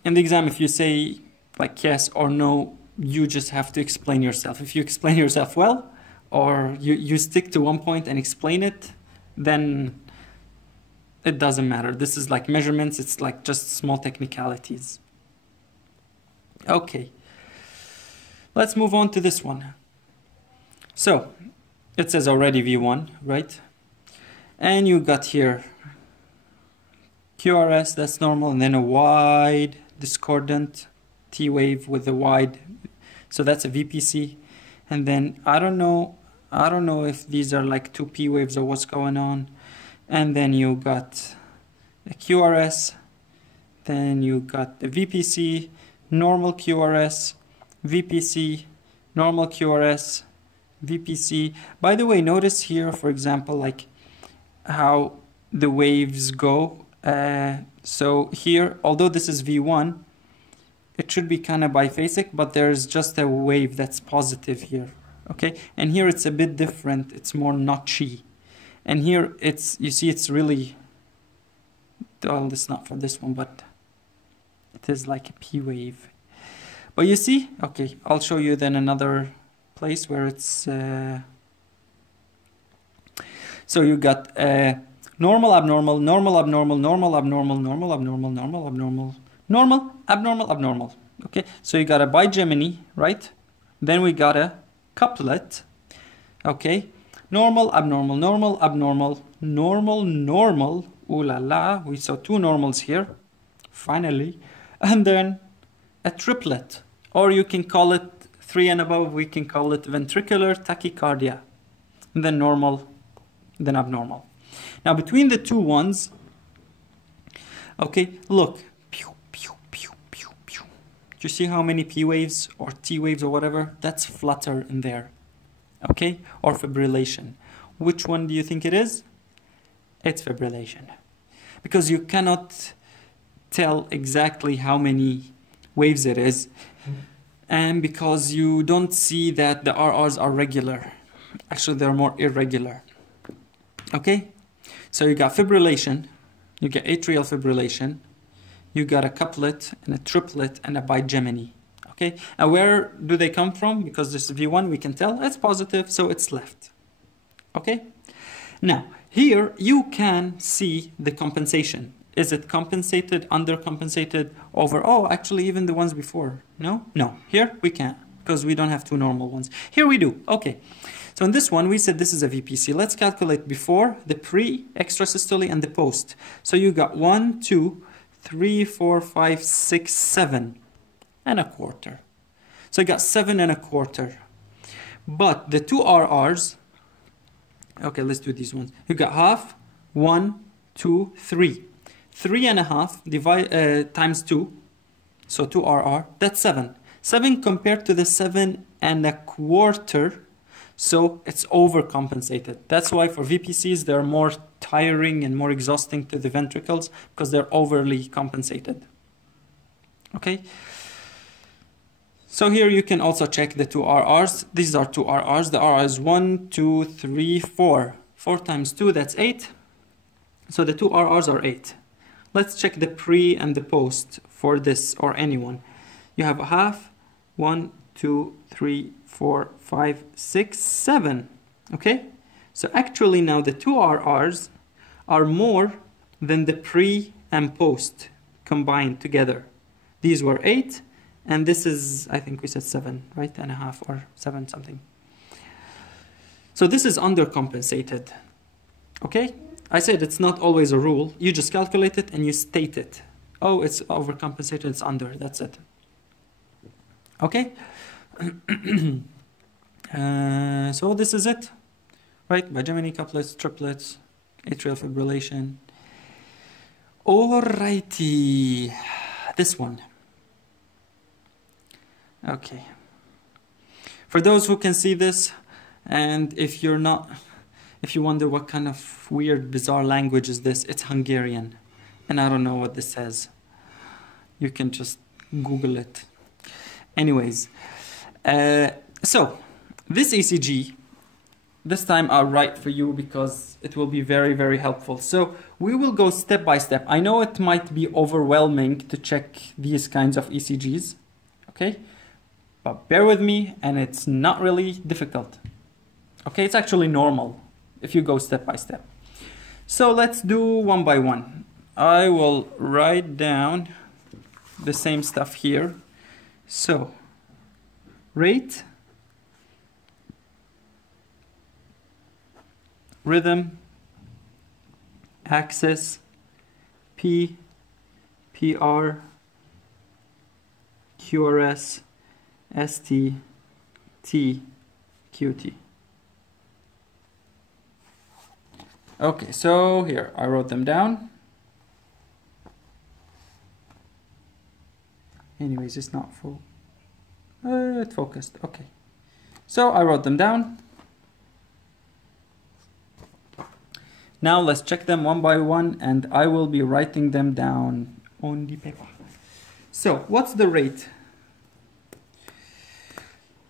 In the exam, if you say like yes or no, you just have to explain yourself. If you explain yourself well, or you stick to one point and explain it, then it doesn't matter. This is like measurements. It's like just small technicalities. Okay. Let's move on to this one. So, it says already V1, right? And you got here QRS, that's normal, and then a wide discordant T wave with a wide, so that's a VPC. And then I don't know if these are like two P waves or what's going on. And then you got the QRS, then you got the VPC, normal QRS, VPC, normal QRS, VPC. By the way, notice here, for example, like how the waves go. So here, although this is V1, it should be kind of biphasic, but there's just a wave that's positive here. Okay, and here it's a bit different. It's more notchy. And here it's, you see, it's really, well, it's not for this one, but it is like a P wave. But you see, okay, I'll show you then another place where it's, so you got normal, abnormal, normal, abnormal, normal, abnormal, normal, abnormal, normal, abnormal, normal, abnormal, abnormal. Okay, so you got a bigeminy, right? Then we got a couplet, okay? Normal, abnormal, normal, abnormal, normal, normal. Ooh la la, we saw two normals here. Finally. And then a triplet, or you can call it 3 and above, we can call it ventricular tachycardia. And then normal, then abnormal. Now between the two ones, okay, look. Pew, pew, pew, pew, pew. Do you see how many P waves or T waves or whatever? That's flutter in there. Okay, or fibrillation. Which one do you think it is? It's fibrillation. Because you cannot tell exactly how many waves it is, and because you don't see that the RRs are regular. Actually, they're more irregular. Okay? So you got fibrillation, you get atrial fibrillation, you got a couplet and a triplet and a bigeminy. Okay? And where do they come from? Because this is V1, we can tell it's positive, so it's left. Okay? Now, here you can see the compensation. Is it compensated, undercompensated, over? Oh, actually, even the ones before. No? No. Here we can't, because we don't have two normal ones. Here we do. Okay. So in this one, we said this is a VPC. Let's calculate before, the pre, extrasystole, and the post. So you got 1, 2, 3, 4, 5, 6, 7 and a quarter. So you got 7 and a quarter. But the two RRs, okay, let's do these ones. You got half, 1, 2, 3. 3 and a half times 2, so 2 RR, that's 7. 7 compared to the 7 and a quarter, so it's overcompensated. That's why for VPCs, they're more tiring and more exhausting to the ventricles, because they're overly compensated. Okay? So here you can also check the two RRs. These are two RRs. The RR is 1, 2, 3, 4. 4 times 2, that's 8. So the two RRs are 8. Let's check the pre and the post for this or anyone. You have a half, 1, 2, 3, 4, 5, 6, 7. Okay? So actually now the two RRs are more than the pre and post combined together. These were 8, and this is, I think we said 7, right? And a half or 7 something. So this is undercompensated. Okay? I said it's not always a rule. You just calculate it and you state it. Oh, it's overcompensated, it's under. That's it. Okay? So this is it. Right? Bigeminy, couplets, triplets, atrial fibrillation. Alrighty. This one. Okay. For those who can see this, and if you're not... If you wonder what kind of weird, bizarre language is this, it's Hungarian. And I don't know what this says. You can just Google it. Anyways. So, this ECG, this time I'll write for you because it will be very, very helpful. So, we will go step by step. I know it might be overwhelming to check these kinds of ECGs. Okay? But bear with me, and it's not really difficult. Okay? It's actually normal if you go step by step. So let's do one by one. I will write down the same stuff here. So, rate, rhythm, axis, P, PR, QRS, ST, T, QT. Okay, so here, I wrote them down. Anyways, it's not full. It focused, okay. So I wrote them down. Now let's check them one by one, and I will be writing them down on the paper. So, what's the rate?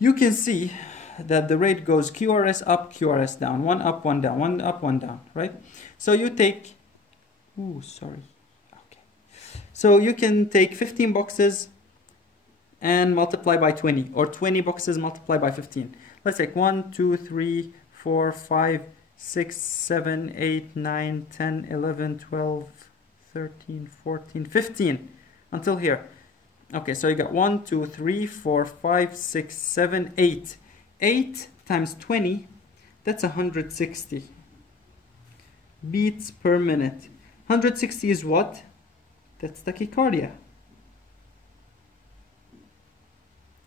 You can see that the rate goes QRS up, QRS down, one up, one down, one up, one down, right? So you take, okay. So you can take 15 boxes and multiply by 20, or 20 boxes multiply by 15. Let's take 1, 2, 3, 4, 5, 6, 7, 8, 9, 10, 11, 12, 13, 14, 15, until here. Okay, so you got 1, 2, 3, 4, 5, 6, 7, 8. 8 times 20, that's 160 beats per minute. 160 is what? That's tachycardia.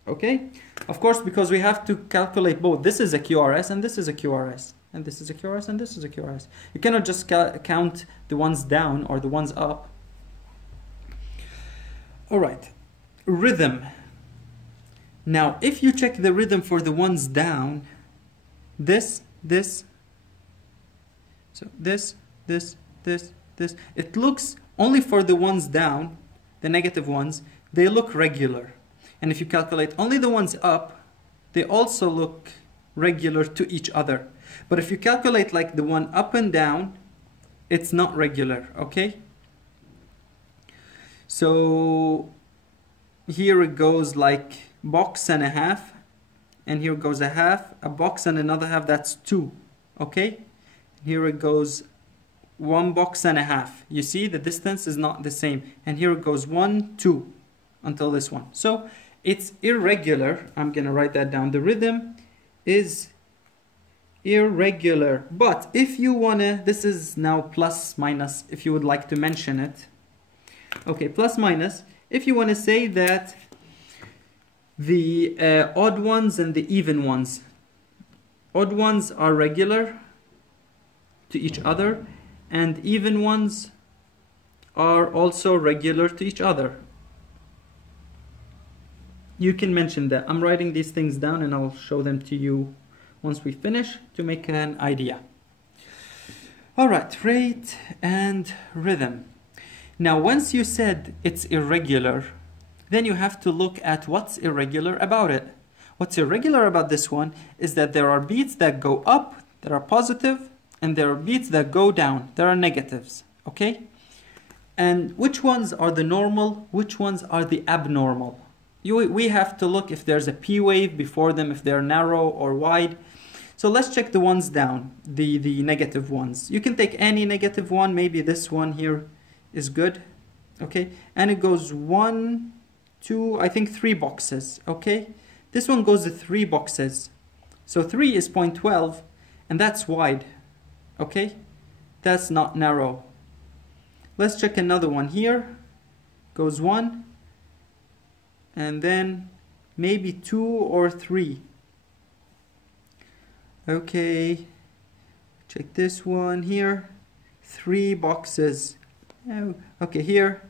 Okay? Of course, because we have to calculate both. This is a QRS and this is a QRS. And this is a QRS and this is a QRS. You cannot just count the ones down or the ones up. All right. Rhythm. Now, if you check the rhythm for the ones down, this, so this, it looks, only for the ones down, the negative ones, they look regular. And if you calculate only the ones up, they also look regular to each other. But if you calculate like the one up and down, it's not regular, okay? So here it goes like box and a half, and here goes a half, a box and another half, that's 2, okay? Here it goes 1 box and a half. You see the distance is not the same. And here it goes 1, 2 until this one. So it's irregular. I'm gonna write that down. The rhythm is irregular. But if you wanna, this is now plus minus if you would like to mention it. Okay, plus minus. If you wanna say that the odd ones and the even ones. Odd ones are regular to each other, and even ones are also regular to each other. You can mention that. I'm writing these things down and I'll show them to you once we finish to make an idea. All right, rate and rhythm. Now, once you said it's irregular, then you have to look at what's irregular about it. What's irregular about this one is that there are beats that go up, that are positive, and there are beats that go down, there are negatives, okay? And which ones are the normal, which ones are the abnormal? We have to look if there's a P wave before them, if they're narrow or wide. So let's check the ones down, the negative ones. You can take any negative one, maybe this one here is good, okay? And it goes 1, 2, I think 3 boxes, okay? This one goes to 3 boxes. So 3 is 0.12, and that's wide, okay? That's not narrow. Let's check another one here. Goes 1, and then maybe 2 or 3. Okay, check this one here. 3 boxes. Oh, okay, here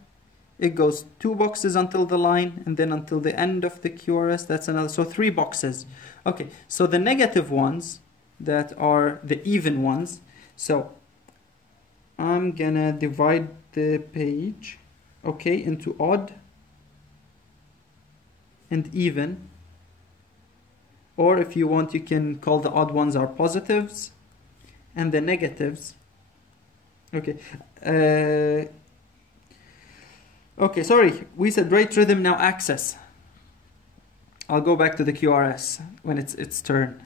it goes 2 boxes until the line, and then until the end of the QRS, that's another, so 3 boxes. Okay, so the negative ones that are the even ones, so I'm gonna divide the page, okay, into odd and even, or if you want you can call the odd ones are positives and the negatives, okay. Okay, sorry, we said rate, rhythm, now axis. I'll go back to the QRS when it's its turn.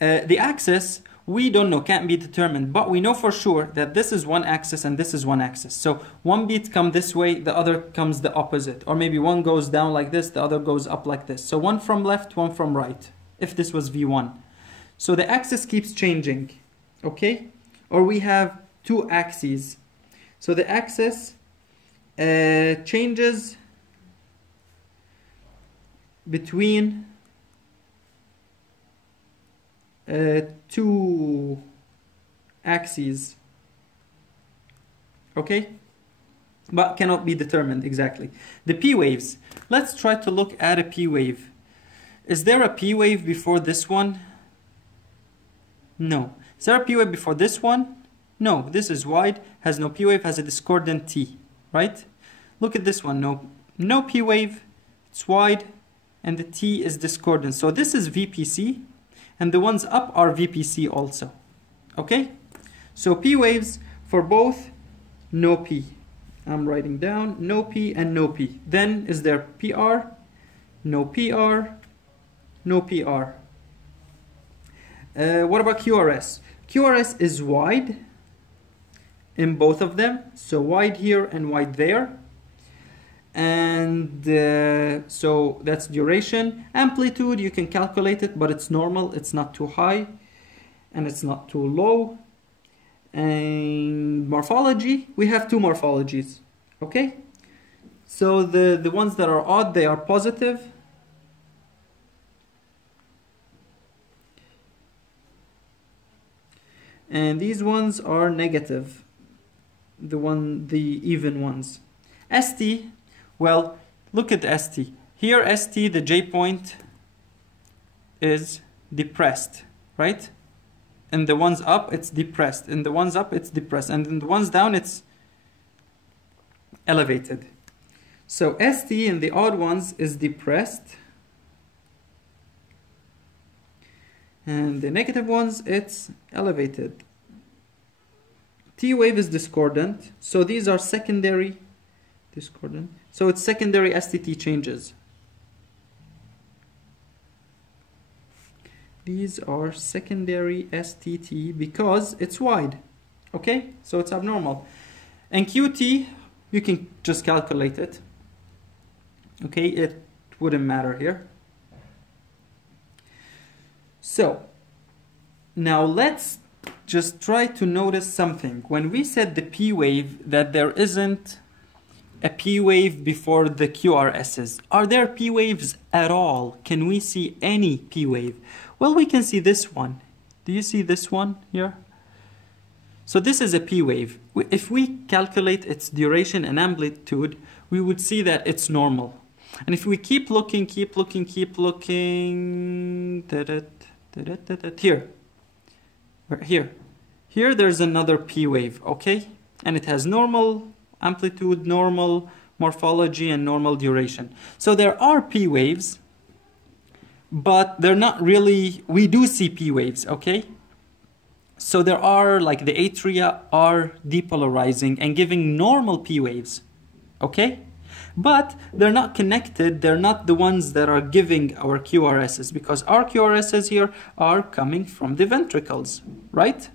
The axis, we don't know, can't be determined, but we know for sure that this is one axis and this is one axis. So one beat comes this way, the other comes the opposite. Or maybe one goes down like this, the other goes up like this. So one from left, one from right, if this was V1. So the axis keeps changing, okay? Or we have 2 axes. So the axis changes between 2 axes, okay, but cannot be determined exactly. The P waves, let's try to look at a P wave. Is there a P wave before this one? No. Is there a P wave before this one? No. This is wide, has no P wave, has a discordant T, right? Look at this one, no P wave, it's wide, and the T is discordant. So this is VPC, and the ones up are VPC also, okay? So P waves for both, no P. I'm writing down no P and no P. Then is there PR, no PR, no PR. What about QRS? QRS is wide in both of them, so wide here and wide there. And so that's duration. Amplitude, you can calculate it, but it's normal, it's not too high and it's not too low. And morphology, we have 2 morphologies, okay? So the ones that are odd, they are positive, and these ones are negative, the even ones. ST, well, look at ST. Here ST, the J point is depressed, right? And the ones up, it's depressed. And the ones up, it's depressed. And then the ones down, it's elevated. So ST in the odd ones is depressed. And the negative ones, it's elevated. T wave is discordant. So these are secondary discordant. So it's secondary STT changes. These are secondary STT because it's wide. Okay? So it's abnormal. And QT, you can just calculate it. Okay? It wouldn't matter here. So, now let's just try to notice something. When we said the P wave, that there isn't a P wave before the QRSs. Are there P waves at all? Can we see any P wave? Well, we can see this one. Do you see this one here? So this is a P wave. If we calculate its duration and amplitude, we would see that it's normal. And if we keep looking, here there's another P wave, okay? And it has normal amplitude, normal morphology, and normal duration. So there are P waves, but they're not really, we do see P waves, okay? So there are, like, the atria are depolarizing and giving normal P waves, okay? But they're not connected, they're not the ones that are giving our QRSs, because our QRSs here are coming from the ventricles, right?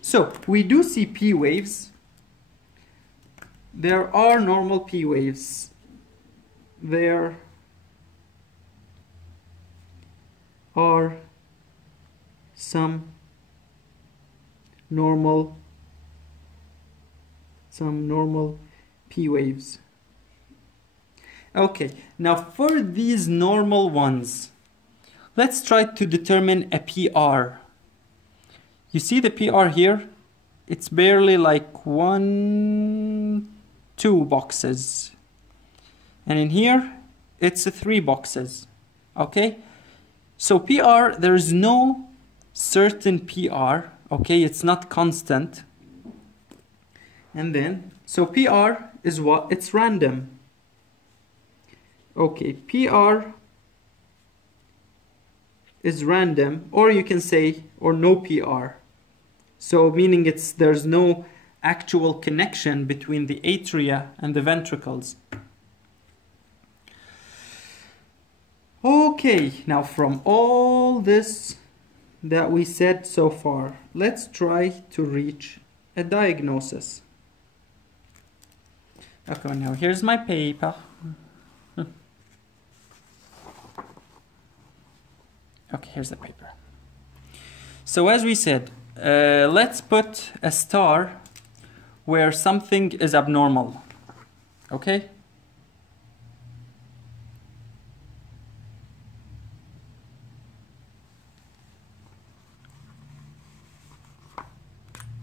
So we do see P waves. There are normal P waves. There are some normal P waves. Okay, now for these normal ones, let's try to determine a PR. You see the PR here? It's barely like 2 boxes. And in here, it's 3 boxes. Okay? So PR, there's no certain PR. Okay, it's not constant. And then, so PR is what? It's random. Okay, PR is random, or you can say, or no PR. So meaning there's no actual connection between the atria and the ventricles. Okay, now from all this that we said so far, let's try to reach a diagnosis. Okay, now here's my paper. Okay, here's the paper. So as we said, let's put a star where something is abnormal. Okay?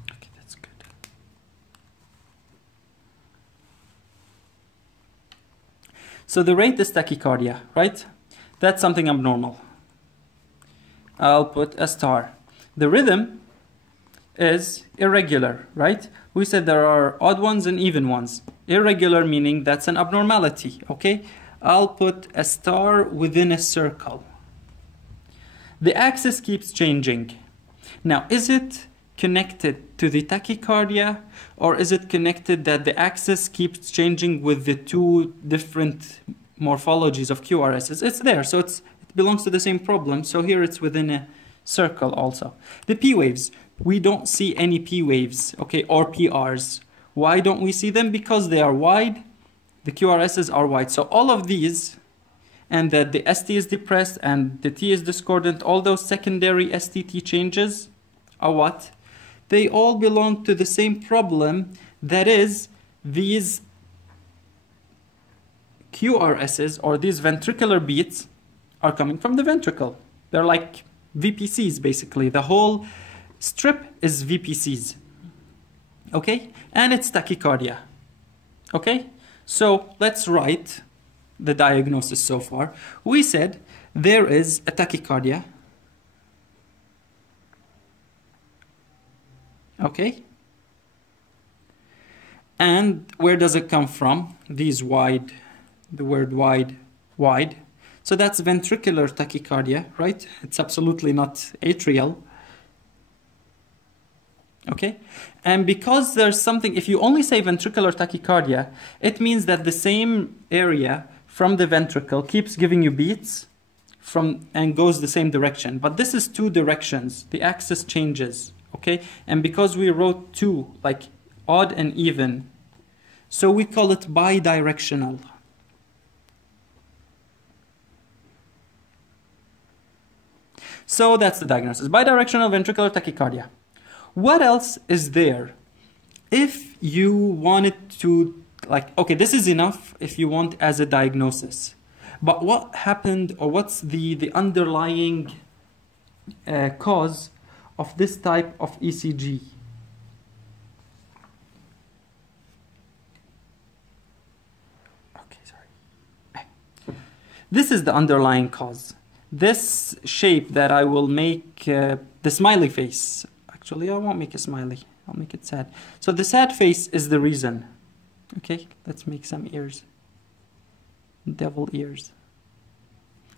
Okay, that's good. So the rate is tachycardia, right? That's something abnormal. I'll put a star. The rhythm is irregular, right? We said there are odd ones and even ones. Irregular meaning that's an abnormality, okay? I'll put a star within a circle. The axis keeps changing. Now, is it connected to the tachycardia, or is it connected that the axis keeps changing with the 2 different morphologies of QRSs? It's there, so it belongs to the same problem. So here it's within a circle also. The P waves, we don't see any P waves, okay, or PRs. Why don't we see them? Because they are wide, the QRSs are wide. So all of these, and that the ST is depressed and the T is discordant, all those secondary STT changes are what? They all belong to the same problem, that is, these QRSs, or these ventricular beats, are coming from the ventricle. They're like VPCs, basically. The whole strip is VPCs, okay? And it's tachycardia, okay? So let's write the diagnosis so far. We said there is a tachycardia, okay? And where does it come from? These wide, the word wide, wide. So that's ventricular tachycardia, right? It's absolutely not atrial. Okay? And because there's something, if you only say ventricular tachycardia, it means that the same area from the ventricle keeps giving you beats and goes the same direction. But this is two directions. The axis changes, okay? And because we wrote two, like odd and even, so we call it bidirectional. So that's the diagnosis. Bidirectional ventricular tachycardia. What else is there? If you wanted to, like, okay, this is enough if you want as a diagnosis. But what happened, or what's the underlying cause of this type of ECG? Okay, sorry. This is the underlying cause. This shape that I will make, the smiley face. Actually, I won't make a smiley. I'll make it sad. So the sad face is the reason. Okay, let's make some ears. Devil ears.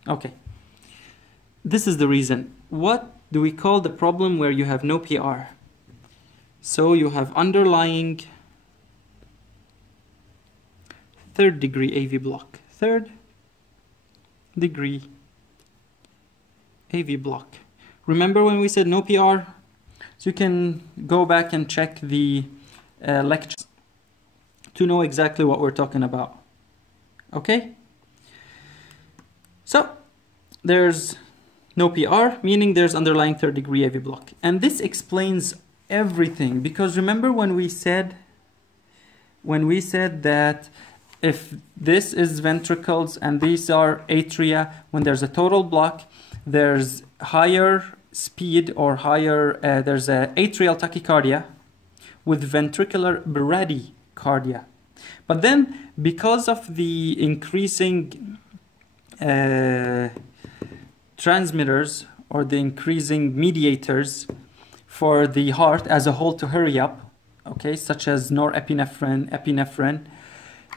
Okay. This is the reason. What do we call the problem where you have no PR? So you have underlying third degree AV block. Third degree AV block. Remember when we said no PR? So you can go back and check the lectures to know exactly what we're talking about. Okay? So there's no PR, meaning there's underlying third degree AV block. And this explains everything, because remember when we said that if this is ventricles and these are atria, when there's a total block, there's higher speed or higher, there's a atrial tachycardia with ventricular bradycardia. But then because of the increasing transmitters or the increasing mediators for the heart as a whole to hurry up, okay, such as norepinephrine, epinephrine,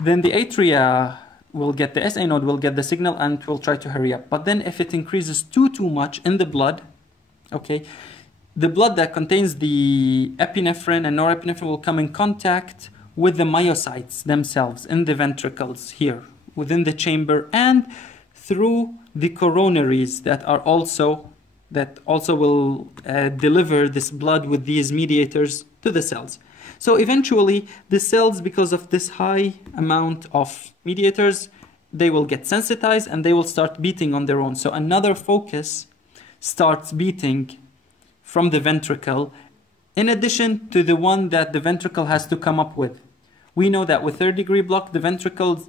then the atria will get, the SA node will get the signal and will try to hurry up. But then if it increases too much in the blood, okay, the blood that contains the epinephrine and norepinephrine will come in contact with the myocytes themselves in the ventricles here, within the chamber, and through the coronaries that also will deliver this blood with these mediators to the cells. So eventually the cells, because of this high amount of mediators, they will get sensitized and they will start beating on their own. So another focus starts beating from the ventricle, in addition to the one that the ventricle has to come up with. We know that with third degree block, the ventricles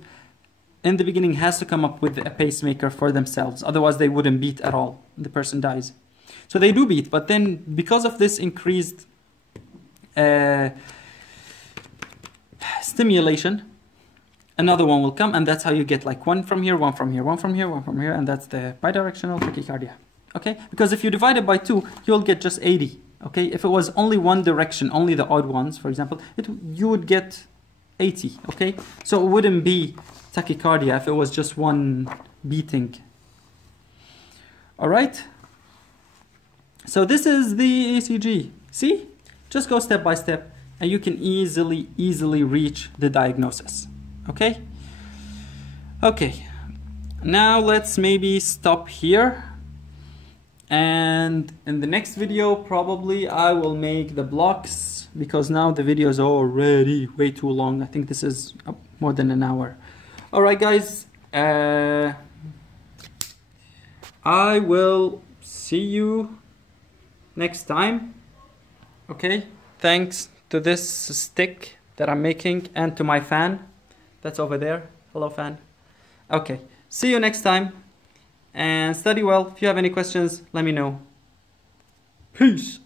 in the beginning has to come up with a pacemaker for themselves. Otherwise they wouldn't beat at all. The person dies. So they do beat, but then because of this increased stimulation, another one will come, and that's how you get like one from here, one from here, one from here, one from here, and that's the bidirectional tachycardia. Okay, because if you divide it by 2, you'll get just 80. Okay, if it was only one direction, only the odd ones, for example, you would get 80. Okay, so it wouldn't be tachycardia if it was just one beating. All right. So this is the ECG. See, just go step by step, and you can easily reach the diagnosis. Okay. Okay. Now let's maybe stop here. And in the next video, probably I will make the blocks, because now the video is already way too long. I think this is more than an hour. All right, guys. I will see you next time. Okay. Thanks to this stick that I'm making and to my fan that's over there. Hello, fan. Okay. See you next time. And study well. If you have any questions, let me know. Peace.